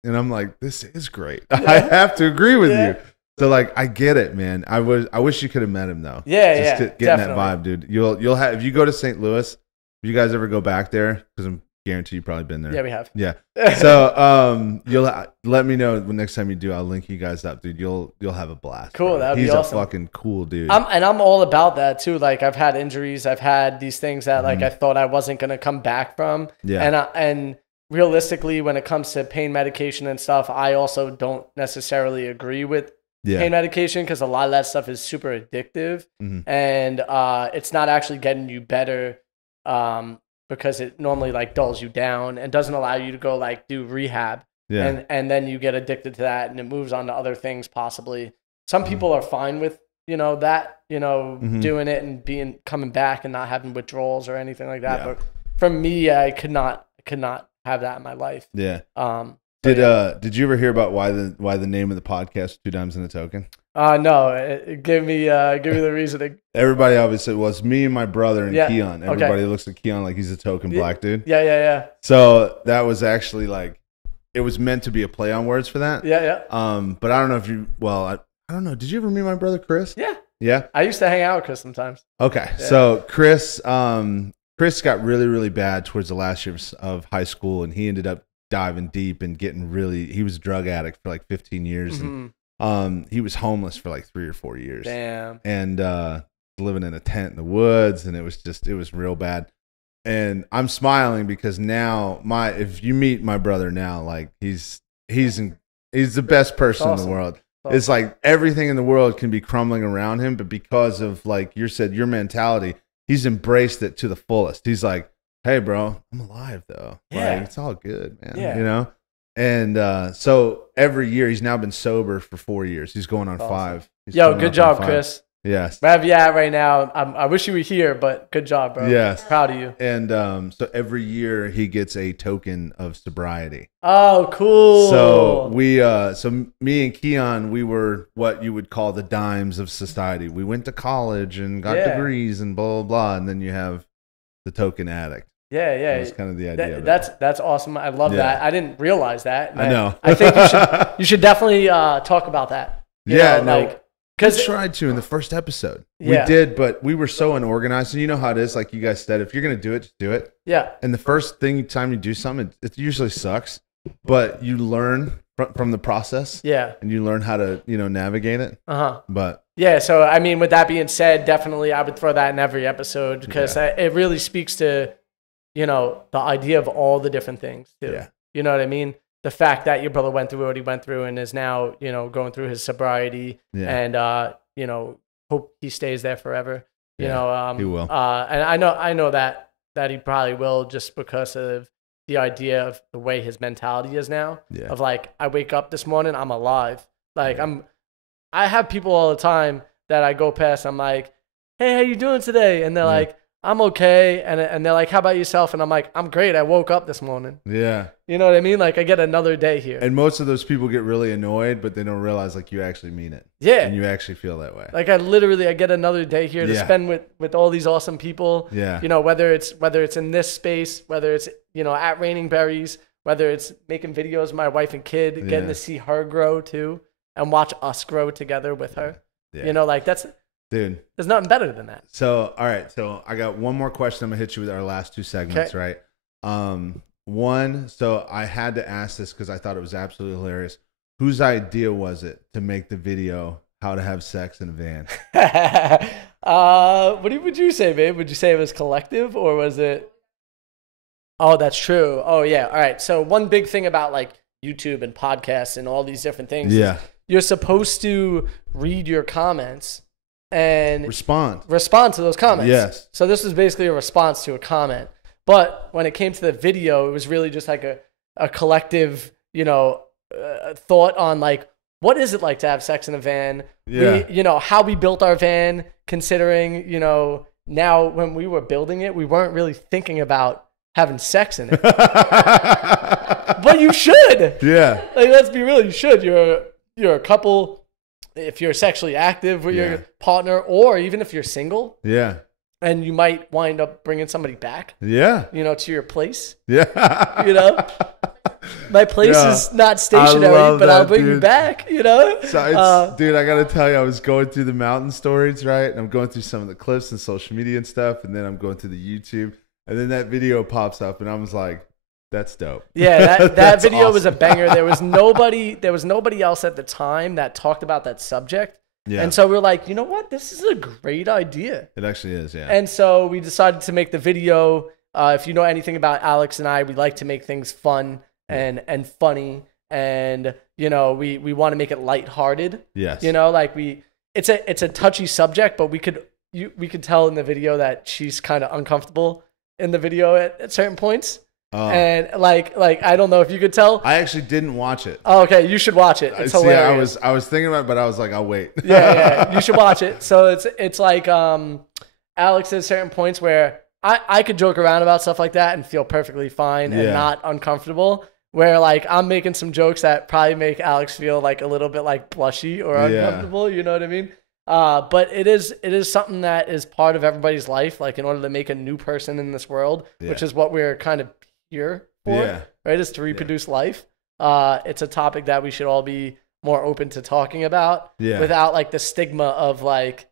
And I'm like, this is great. Yeah. I have to agree with you. So like, I get it, man. I wish you could have met him though. Yeah, Getting that vibe, dude. You'll have, if you go to St. Louis, if you guys ever go back there, because I'm guarantee you've probably been there. Yeah, we have. Yeah. So you'll let me know the next time you do. I'll link you guys up, dude. You'll have a blast. Cool. That'd be awesome. He's a fucking cool dude. I'm all about that too. Like I've had injuries. I've had these things that like I thought I wasn't gonna come back from. Yeah. And realistically, when it comes to pain medication and stuff, I also don't necessarily agree with pain medication because a lot of that stuff is super addictive and it's not actually getting you better because it normally like dulls you down and doesn't allow you to go like do rehab and then you get addicted to that and it moves on to other things possibly. Some people are fine with that doing it and coming back and not having withdrawals or anything like that, but for me I could not have that in my life. Did you ever hear about why the name of the podcast Two Dimes and a Token? No. Give me the reasoning. Everybody obviously was me and my brother and Keon. Everybody looks at Keon like he's a token black dude. Yeah. So that was actually like, it was meant to be a play on words for that. Yeah. But I don't know if I don't know. Did you ever meet my brother Chris? Yeah. Yeah. I used to hang out with Chris sometimes. Okay. Yeah. So Chris got really, really bad towards the last years of high school, and he ended up diving deep and getting really. He was a drug addict for like 15 years, and he was homeless for like 3 or 4 years. Damn. And living in a tent in the woods, and it was real bad. And I'm smiling because now if you meet my brother now, like he's the best person in the world. Awesome. It's like everything in the world can be crumbling around him, but because of, like you said, your mentality, he's embraced it to the fullest. He's like, hey, bro, I'm alive, though. Yeah. Like, it's all good, man. Yeah. You know? And so every year, he's now been sober for 4 years. He's going on awesome. 5. Yo, good job, Chris. Yes. Wherever you at right now, I wish you were here, but good job, bro. Yes. Proud of you. And so every year, he gets a token of sobriety. Oh, cool. So me and Keon, we were what you would call the dimes of society. We went to college and got degrees and blah, blah, blah. And then you have the token addict. Yeah. That's kind of the idea. That's awesome. I love that. I didn't realize that. I know. I think you should definitely talk about that. You know, because we tried to in the first episode. We did, but we were so unorganized. And you know how it is. Like you guys said, if you're going to do it, just do it. Yeah. And the first time you do something, it usually sucks. But you learn from the process. Yeah. And you learn how to, navigate it. But yeah, so I mean, with that being said, definitely I would throw that in every episode because it really speaks to, the idea of all the different things too. Yeah. You know what I mean? The fact that your brother went through what he went through and is now, going through his sobriety and, hope he stays there forever. He will. And I know that he probably will just because of the idea of the way his mentality is now of like, I wake up this morning, I'm alive. Like I have people all the time that I go past. I'm like, hey, how you doing today? And they're like, I'm okay. And they're like, how about yourself? And I'm like, I'm great. I woke up this morning. Yeah. You know what I mean? Like I get another day here. And most of those people get really annoyed, but they don't realize like you actually mean it. Yeah. And you actually feel that way. Like I get another day here to spend with all these awesome people. Yeah. Whether it's in this space, whether it's, at Raining Berries, whether it's making videos with my wife and kid, getting to see her grow too and watch us grow together with her. Yeah. Dude, there's nothing better than that. So, all right. So I got one more question. I'm gonna hit you with our last 2 segments, right? One, so I had to ask this because I thought it was absolutely hilarious. Whose idea was it to make the video "How to Have Sex in a Van"? What would you say, babe? Would you say it was collective or was it? Oh, that's true. Oh, yeah. All right. So one big thing about like YouTube and podcasts and all these different things. Yeah. You're supposed to read your comments and respond to those comments. Yes. So this was basically a response to a comment. But when it came to the video, it was really just like a collective, thought on like, what is it like to have sex in a van? Yeah. How we built our van, considering, now when we were building it, we weren't really thinking about having sex in it. But you should. Yeah. Like, let's be real. You should. You're a couple. If you're sexually active with your partner, or even if you're single. Yeah. And you might wind up bringing somebody back. Yeah. To your place. Yeah. My place is not stationary, but I'll bring you back, So dude, I got to tell you, I was going through the mountain stories, right? And I'm going through some of the clips and social media and stuff. And then I'm going through the YouTube. And then that video pops up and I was like, that's dope. Yeah, that video awesome. Was a banger. There was nobody else at the time that talked about that subject. Yeah. And so we were like, you know what? This is a great idea. It actually is, yeah. And so we decided to make the video. If you know anything about Alex and I, we like to make things fun and funny. And, we want to make it lighthearted. Yes. It's a touchy subject, but we could tell in the video that she's kind of uncomfortable in the video at certain points. Oh. And like I don't know if you could tell. I actually didn't watch it. Oh, okay, you should watch it. It's hilarious. I was thinking about it, but I was like, I'll wait. Yeah, you should watch it. So it's like Alex at certain points where I could joke around about stuff like that and feel perfectly fine and not uncomfortable. Where like I'm making some jokes that probably make Alex feel like a little bit like blushy or uncomfortable. You know what I mean? But it is something that is part of everybody's life. Like in order to make a new person in this world, which is what we're kind of here for, right? Is to reproduce life. It's a topic that we should all be more open to talking about without like the stigma of like,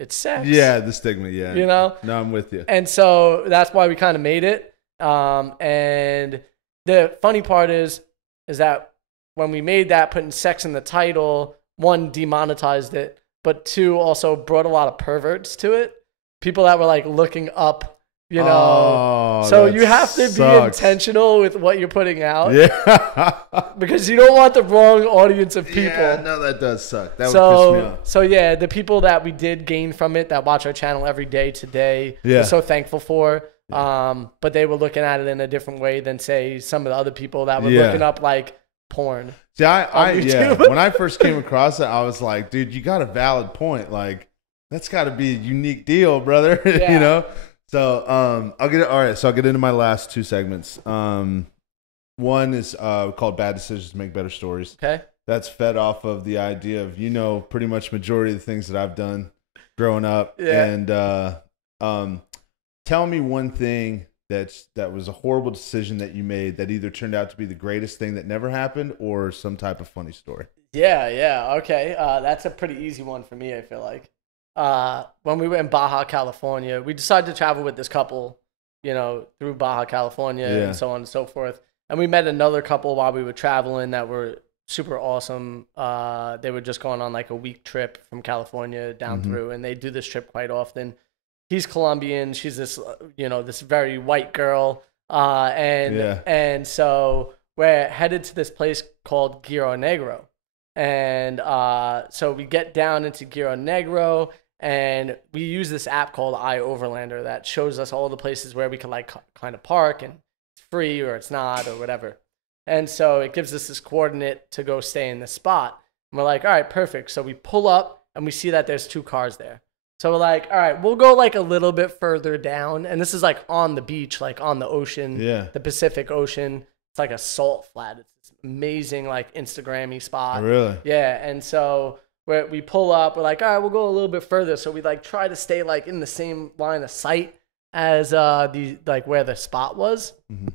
it's sex. Yeah, the stigma. Yeah, you know. No, I'm with you. And so that's why we kind of made it. And the funny part is that when we made that, putting sex in the title, one, demonetized it, but two, also brought a lot of perverts to it. People that were like looking up, you know. Oh, so you have to be intentional with what you're putting out. Yeah. Because you don't want the wrong audience of people. Yeah, no, that does suck. That would piss me off. So yeah, the people that we did gain from it, that watch our channel every day today, we're so thankful for. Yeah. But they were looking at it in a different way than, say, some of the other people that were looking up like porn. See, when I first came across it, I was like, dude, you got a valid point. Like, that's got to be a unique deal, brother. Yeah. You know? So I'll get into my last two segments. One is called Bad Decisions Make Better Stories. Okay. That's fed off of the idea of, pretty much majority of the things that I've done growing up. Yeah. And tell me one thing that was a horrible decision that you made that either turned out to be the greatest thing that never happened or some type of funny story. Yeah. Okay. That's a pretty easy one for me, I feel like. When we were in Baja, California, we decided to travel with this couple, through Baja, California and so on and so forth. And we met another couple while we were traveling that were super awesome. They were just going on like a week trip from California down through, and they do this trip quite often. He's Colombian. She's this, this very white girl. And so we're headed to this place called Guiro Negro. And so we get down into Guiro Negro, and we use this app called iOverlander that shows us all the places where we can like kind of park, and it's free or it's not or whatever. And so it gives us this coordinate to go stay in this spot. And we're like, all right, perfect. So we pull up and we see that there's 2 cars there. So we're like, all right, we'll go like a little bit further down. And this is like on the beach, like on the ocean, the Pacific Ocean. It's like a salt flat. It's this amazing like Instagram-y spot. Oh, really? Yeah. And so we pull up, we're like, all right, we'll go a little bit further. So we like try to stay like in the same line of sight as where the spot was. Mm-hmm.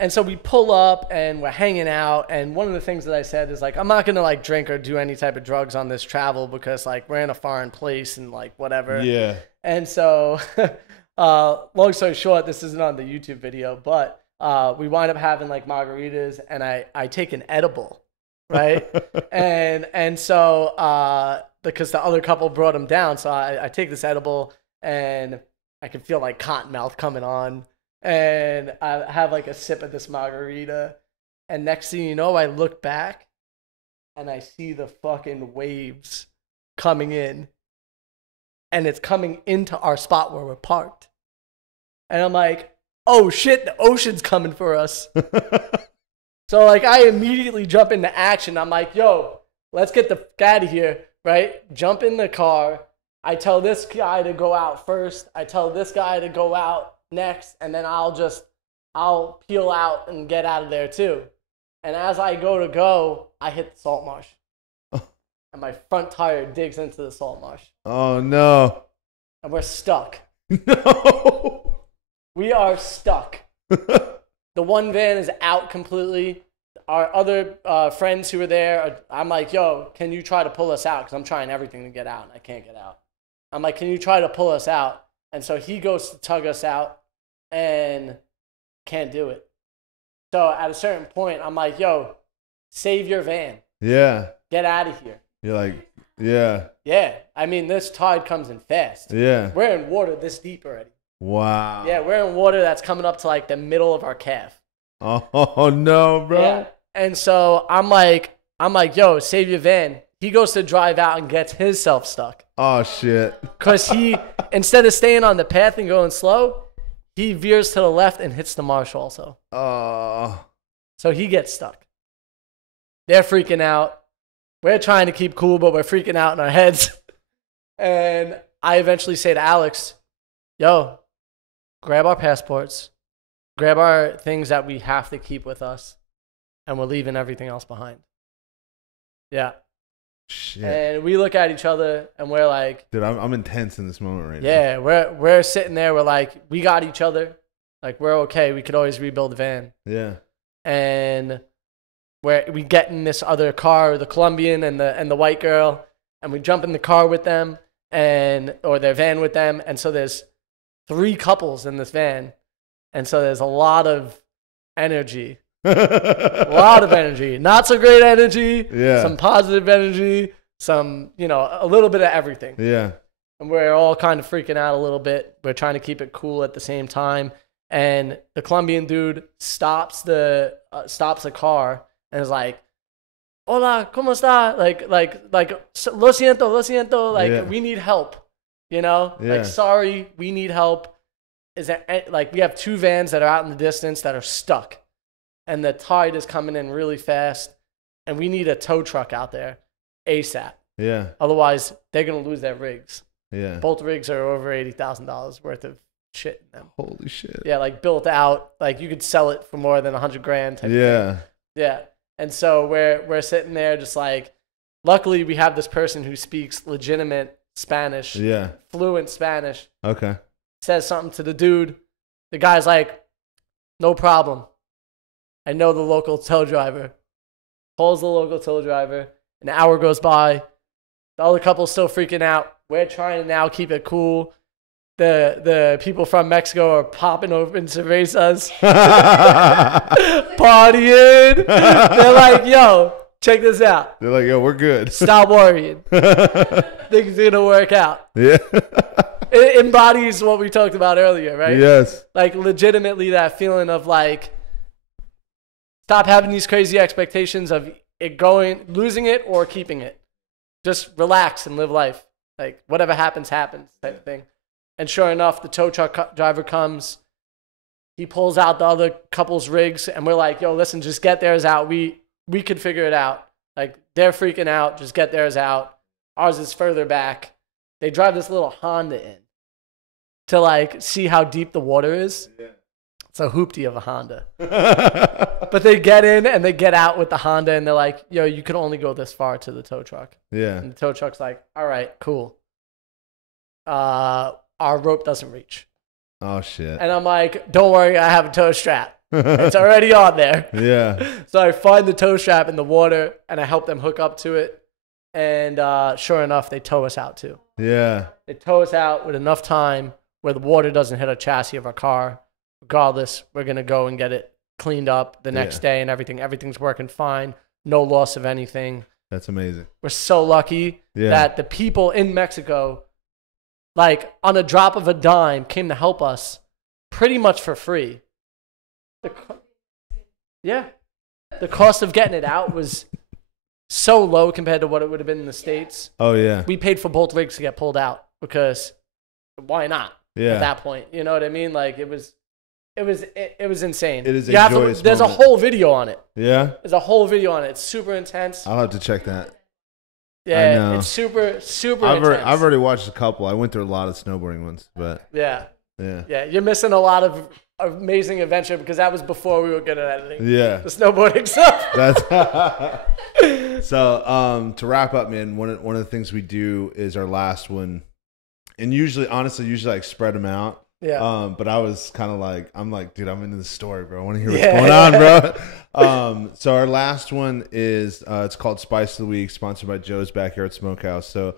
And so we pull up and we're hanging out. And one of the things that I said is like, I'm not going to like drink or do any type of drugs on this travel because like we're in a foreign place and like whatever. Yeah. And so long story short, this isn't on the YouTube video, but we wind up having like margaritas and I take an edible. Right. and so because the other couple brought them down. So I take this edible and I can feel like cotton mouth coming on. And I have like a sip of this margarita. And next thing you know, I look back and I see the fucking waves coming in. And it's coming into our spot where we're parked. And I'm like, oh shit, the ocean's coming for us. So like I immediately jump into action. I'm like, yo, let's get the fuck out of here, right? Jump in the car. I tell this guy to go out first. I tell this guy to go out next, and then I'll peel out and get out of there too. And as I go, I hit the salt marsh. And my front tire digs into the salt marsh. Oh no. And we're stuck. No. We are stuck. The one van is out completely. Our other friends who were there, I'm like, yo, can you try to pull us out? Because I'm trying everything to get out, and I can't get out. I'm like, can you try to pull us out? And so he goes to tug us out and can't do it. So at a certain point, I'm like, yo, save your van. Yeah. Get out of here. You're like, yeah. Yeah. I mean, this tide comes in fast. Yeah. We're in water this deep already. Wow. Yeah, we're in water that's coming up to like the middle of our calf. Oh no, bro. Yeah. And so I'm like, yo, save your van. He goes to drive out and gets himself stuck. Oh shit. Because he, instead of staying on the path and going slow, he veers to the left and hits the marsh also. Oh. So he gets stuck. They're freaking out. We're trying to keep cool, but we're freaking out in our heads. And I eventually say to Alex, yo, grab our passports, grab our things that we have to keep with us, and we're leaving everything else behind. Yeah. Shit. And we look at each other and we're like, dude, I'm intense in this moment right now. Yeah, we're sitting there, we're like, we got each other. Like, we're okay. We could always rebuild the van. Yeah. And we get in this other car, the Colombian and the white girl, and we jump in the car with them. or their van with them. And so there's 3 couples in this van. And so there's a lot of energy. A lot of energy. Not so great energy. Yeah. Some positive energy. Some, a little bit of everything. Yeah. And we're all kind of freaking out a little bit. We're trying to keep it cool at the same time. And the Colombian dude stops the car and is like, "Hola, ¿cómo está?" Like, lo siento. Like, we need help. Like, sorry, we need help. Is that like we have 2 vans that are out in the distance that are stuck, and the tide is coming in really fast, and we need a tow truck out there ASAP. Yeah. Otherwise, they're gonna lose their rigs. Yeah. Both rigs are over $80,000 worth of shit in them. Holy shit. Yeah, like built out. Like you could sell it for more than $100,000 type yeah. thing. Yeah. And so we're sitting there just like, luckily we have this person who speaks legitimate Spanish. Yeah. Fluent Spanish. Okay. Says something to the dude. The guy's like, "No problem. I know the local tow driver." Calls the local tow driver. An hour goes by. The other couple's still freaking out. We're trying to now keep it cool. The people from Mexico are popping open cervezas, partying. They're like, "Yo, check this out." They're like, "Yo, we're good. Stop worrying. Things are gonna work out." Yeah. It embodies what we talked about earlier, right? Yes. Like legitimately that feeling of like, stop having these crazy expectations of it losing it or keeping it. Just relax and live life. Like whatever happens, happens type of thing. And sure enough, the tow truck driver comes. He pulls out the other couple's rigs, and we're like, "Yo, listen, just get theirs out. We could figure it out. Like they're freaking out. Just get theirs out. Ours is further back." They drive this little Honda in to like see how deep the water is. Yeah. It's a hoopty of a Honda. But they get in and they get out with the Honda, and they're like, "Yo, you can only go this far to the tow truck." Yeah. And the tow truck's like, "All right, cool. Our rope doesn't reach." Oh, shit. And I'm like, "Don't worry, I have a tow strap. It's already on there." Yeah. So I find the tow strap in the water, and I help them hook up to it. And sure enough, they tow us out too. Yeah. They tow us out with enough time where the water doesn't hit our chassis of our car. Regardless, we're going to go and get it cleaned up the next day and everything. Everything's working fine. No loss of anything. That's amazing. We're so lucky that the people in Mexico, like on a drop of a dime, came to help us pretty much for free. The cost of getting it out was so low compared to what it would have been in the States. Oh, yeah. We paid for both rigs to get pulled out because why not at that point? You know what I mean? Like it was insane. It is a joyous There's a moment. whole video on it. Yeah? There's a whole video on it. It's super intense. I'll have to check that. Yeah, it's super, super intense. I've already watched a couple. I went through a lot of snowboarding ones, but yeah. Yeah. You're missing a lot of amazing adventure because that was before we were good at editing. Yeah. The snowboarding stuff. That's so. To wrap up, man, one of the things we do is our last one, and usually like spread them out. Yeah. But I was kind of like, I'm like, dude, I'm into the story, bro. I want to hear what's going on, bro. So our last one is it's called Spice of the Week, sponsored by Joe's Backyard Smokehouse. So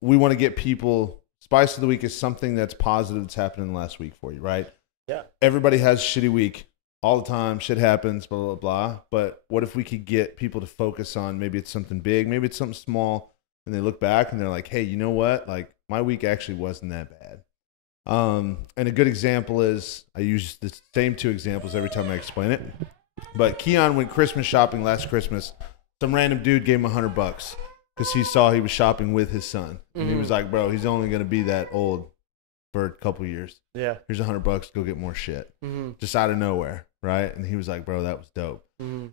we want to get people. Spice of the Week is something that's positive that's happened in the last week for you, right? Yeah. Everybody has a shitty week all the time. Shit happens, blah, blah, blah. But what if we could get people to focus on maybe it's something big, maybe it's something small, and they look back and they're like, hey, you know what? Like, my week actually wasn't that bad. And a good example is, I use the same 2 examples every time I explain it. But Keon went Christmas shopping last Christmas. Some random dude gave him $100 because he saw he was shopping with his son. And he was like, bro, he's only going to be that old for a couple years. Yeah. Here's $100, go get more shit. Just out of nowhere, right? And he was like, bro, that was dope.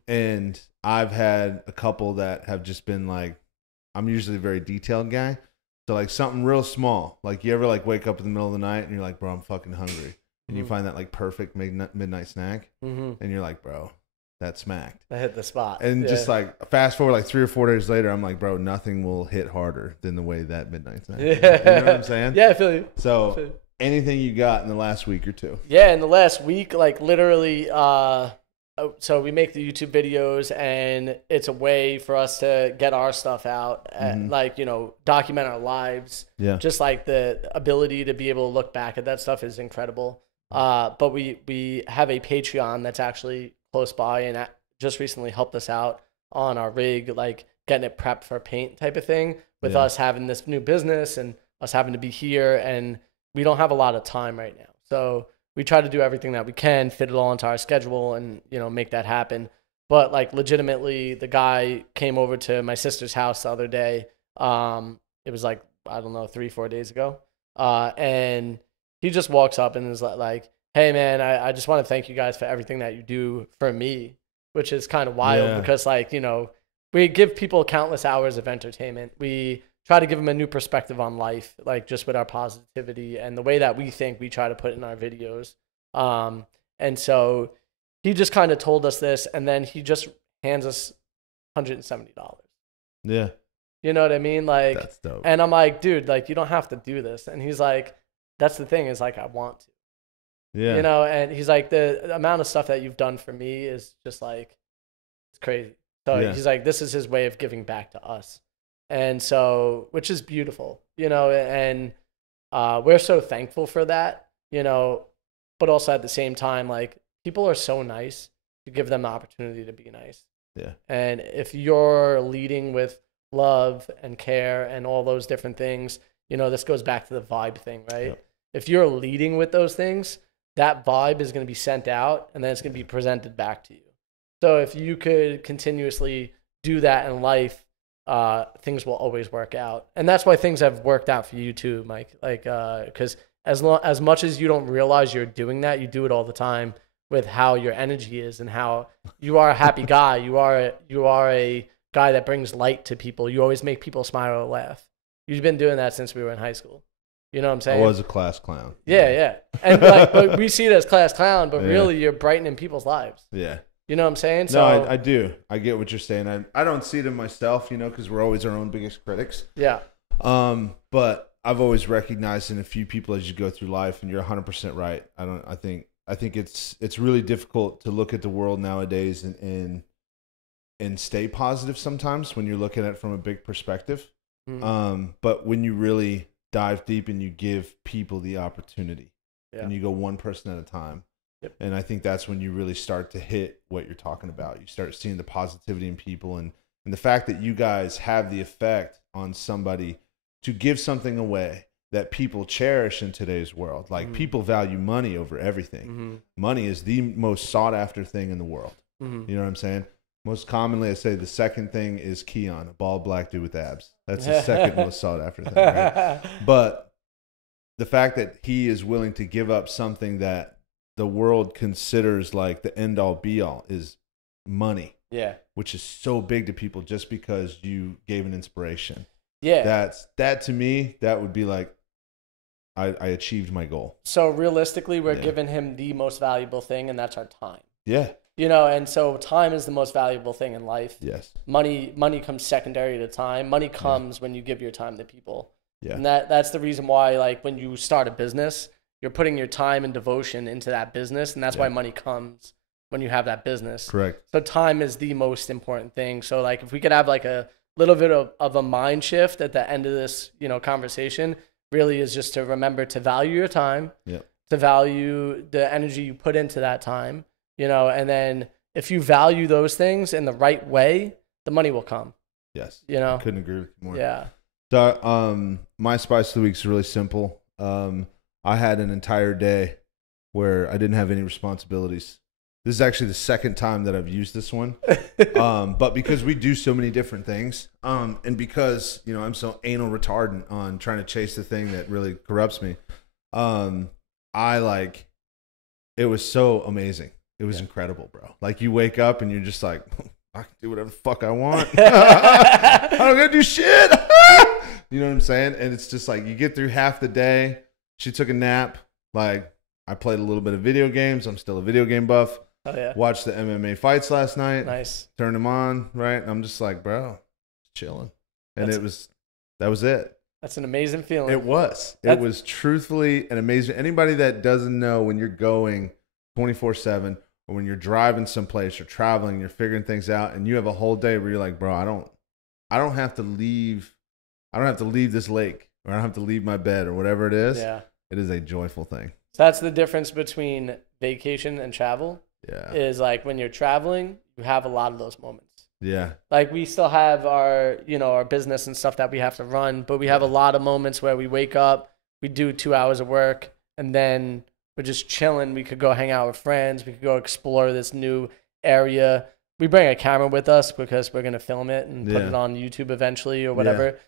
And I've had a couple that have just been like, I'm usually a very detailed guy. So like something real small, like you ever like wake up in the middle of the night and you're like, bro, I'm fucking hungry. And you find that like perfect midnight snack. And you're like, bro, that smacked. I hit the spot. And just like fast forward like 3 or 4 days later, I'm like, bro, nothing will hit harder than the way that midnight snack. You know what I'm saying? Yeah, I feel you. So anything you got in the last week or 2? Yeah, in the last week, like literally so we make the YouTube videos, and it's a way for us to get our stuff out, like, you know, document our lives. Yeah. Just like the ability to be able to look back at that stuff is incredible. But we have a Patreon that's actually close by and just recently helped us out on our rig, like getting it prepped for paint type of thing, with us having this new business and us having to be here, and we don't have a lot of time right now. So we try to do everything that we can, fit it all into our schedule, and, you know, make that happen. But like, legitimately, the guy came over to my sister's house the other day. It was like, I don't know, 3-4 days ago. And he just walks up and is like, hey man, I just want to thank you guys for everything that you do for me, which is kind of wild because, like, you know, we give people countless hours of entertainment. We try to give them a new perspective on life, like just with our positivity and the way that we think, we try to put in our videos. And so he just kind of told us this, and then he just hands us $170. Yeah. You know what I mean? Like, that's dope. And I'm like, dude, like, you don't have to do this. And he's like, that's the thing, is like, I want to. Yeah. You know, and he's like, the amount of stuff that you've done for me is just like, it's crazy. So he's like, this is his way of giving back to us. And so, which is beautiful, you know, and we're so thankful for that, you know, but also at the same time, like, people are so nice, to give them the opportunity to be nice. Yeah. And if you're leading with love and care and all those different things, you know, this goes back to the vibe thing, right? Yep. If you're leading with those things, that vibe is going to be sent out, and then it's going to be presented back to you. So if you could continuously do that in life, things will always work out. And that's why things have worked out for you too, Mike. Like, because as much as you don't realize you're doing that, you do it all the time with how your energy is and how you are a happy guy. You are a guy that brings light to people. You always make people smile or laugh. You've been doing that since we were in high school. You know what I'm saying? I was a class clown. Yeah. And like, but we see it as class clown, but really you're brightening people's lives. Yeah. You know what I'm saying? So no, I do. I get what you're saying. I don't see it in myself, you know, because we're always our own biggest critics. Yeah. But I've always recognized in a few people as you go through life, and you're 100% right. I think it's really difficult to look at the world nowadays and stay positive sometimes when you're looking at it from a big perspective. Mm-hmm. But when you really dive deep and you give people the opportunity, and you go one person at a time. Yep. And I think that's when you really start to hit what you're talking about. You start seeing the positivity in people, and the fact that you guys have the effect on somebody to give something away that people cherish in today's world. Like, people value money over everything. Mm-hmm. Money is the most sought after thing in the world. Mm-hmm. You know what I'm saying? Most commonly, I say the second thing is Keon, a bald black dude with abs. That's the second most sought after thing. Right? But the fact that he is willing to give up something that the world considers like the end all be all is money. Yeah. Which is so big to people just because you gave an inspiration. Yeah. That to me, that would be like, I achieved my goal. So realistically, we're giving him the most valuable thing, and that's our time. Yeah. You know, and so time is the most valuable thing in life. Yes. Money comes secondary to time. Money comes when you give your time to people. Yeah. And that's the reason why, like, when you start a business, you're putting your time and devotion into that business, and that's why money comes when you have that business. Correct. So time is the most important thing. So, like, if we could have like a little bit of a mind shift at the end of this, you know, conversation, really is just to remember to value your time, to value the energy you put into that time, you know, and then if you value those things in the right way, the money will come. Yes. You know, I couldn't agree with you more. Yeah. So, my spice of the week is really simple. I had an entire day where I didn't have any responsibilities. This is actually the second time that I've used this one. But because we do so many different things, and because, you know, I'm so anal retardant on trying to chase the thing that really corrupts me, it was so amazing. It was incredible, bro. Like, you wake up and you're just like, I can do whatever the fuck I want. I don't gotta do shit. You know what I'm saying? And it's just like, you get through half the day. She took a nap. Like, I played a little bit of video games. I'm still a video game buff. Oh, yeah. Watched the MMA fights last night. Nice. Turned them on, right? And I'm just like, bro, chilling. And that was it. That's an amazing feeling. It was. It was truthfully an amazing. Anybody that doesn't know when you're going 24/7 or when you're driving someplace or traveling, you're figuring things out, and you have a whole day where you're like, bro, I don't have to leave this lake, or I don't have to leave my bed, or whatever it is. Yeah. It is a joyful thing. So that's the difference between vacation and travel. Yeah. Is like when you're traveling, you have a lot of those moments. Yeah. Like we still have our, our business and stuff that we have to run, but we have a lot of moments where we wake up, we do 2 hours of work, and then we're just chilling. We could go hang out with friends. We could go explore this new area. We bring a camera with us because we're going to film it and put it on YouTube eventually or whatever,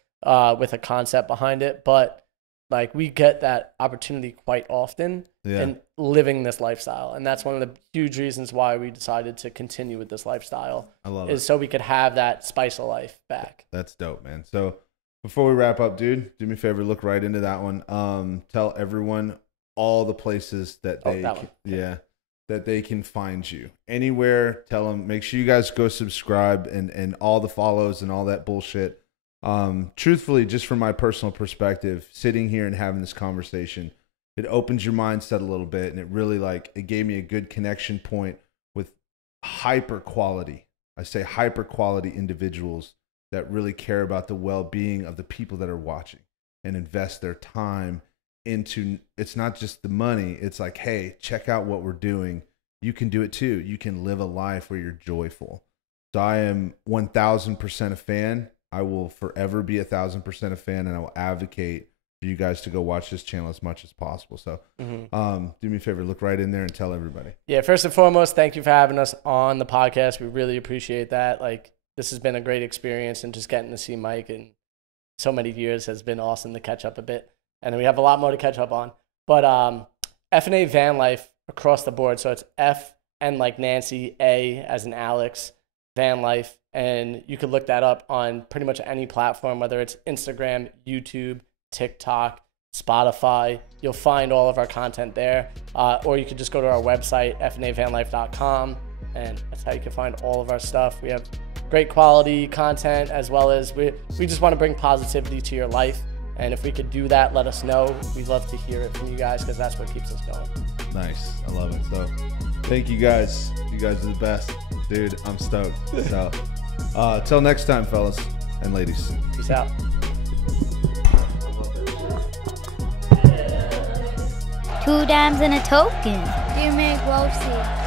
with a concept behind it. But like we get that opportunity quite often in living this lifestyle. And that's one of the huge reasons why we decided to continue with this lifestyle. I love it. So we could have that spice of life back. That's dope, man. So before we wrap up, dude, do me a favor, look right into that one. Tell everyone all the places that they can find you. Anywhere, tell them, make sure you guys go subscribe and all the follows and all that bullshit. Truthfully, just from my personal perspective, sitting here and having this conversation, it opens your mindset a little bit, and it really it gave me a good connection point with hyper quality individuals that really care about the well-being of the people that are watching and invest their time into. It's not just the money. It's like, hey, check out what we're doing. You can do it too. You can live a life where you're joyful. So I am 1000% a fan. I will forever be 1000% a fan, and I will advocate for you guys to go watch this channel as much as possible. So do me a favor, look right in there and tell everybody. Yeah, first and foremost, thank you for having us on the podcast. We really appreciate that. Like, this has been a great experience, and just getting to see Mike in so many years has been awesome to catch up a bit. And we have a lot more to catch up on. But FNA Van Life across the board. So it's F and like Nancy, A as in Alex, Van Life. And you could look that up on pretty much any platform, whether it's Instagram, YouTube, TikTok, Spotify. You'll find all of our content there. Or you could just go to our website, fnavanlife.com, and that's how you can find all of our stuff. We have great quality content, as well as we just want to bring positivity to your life. And if we could do that, let us know. We'd love to hear it from you guys, because that's what keeps us going. Nice. I love it. So thank you guys. You guys are the best. Dude, I'm stoked. So till next time, fellas and ladies. Peace out. 2 dimes and a token. Dear Meg Rosie.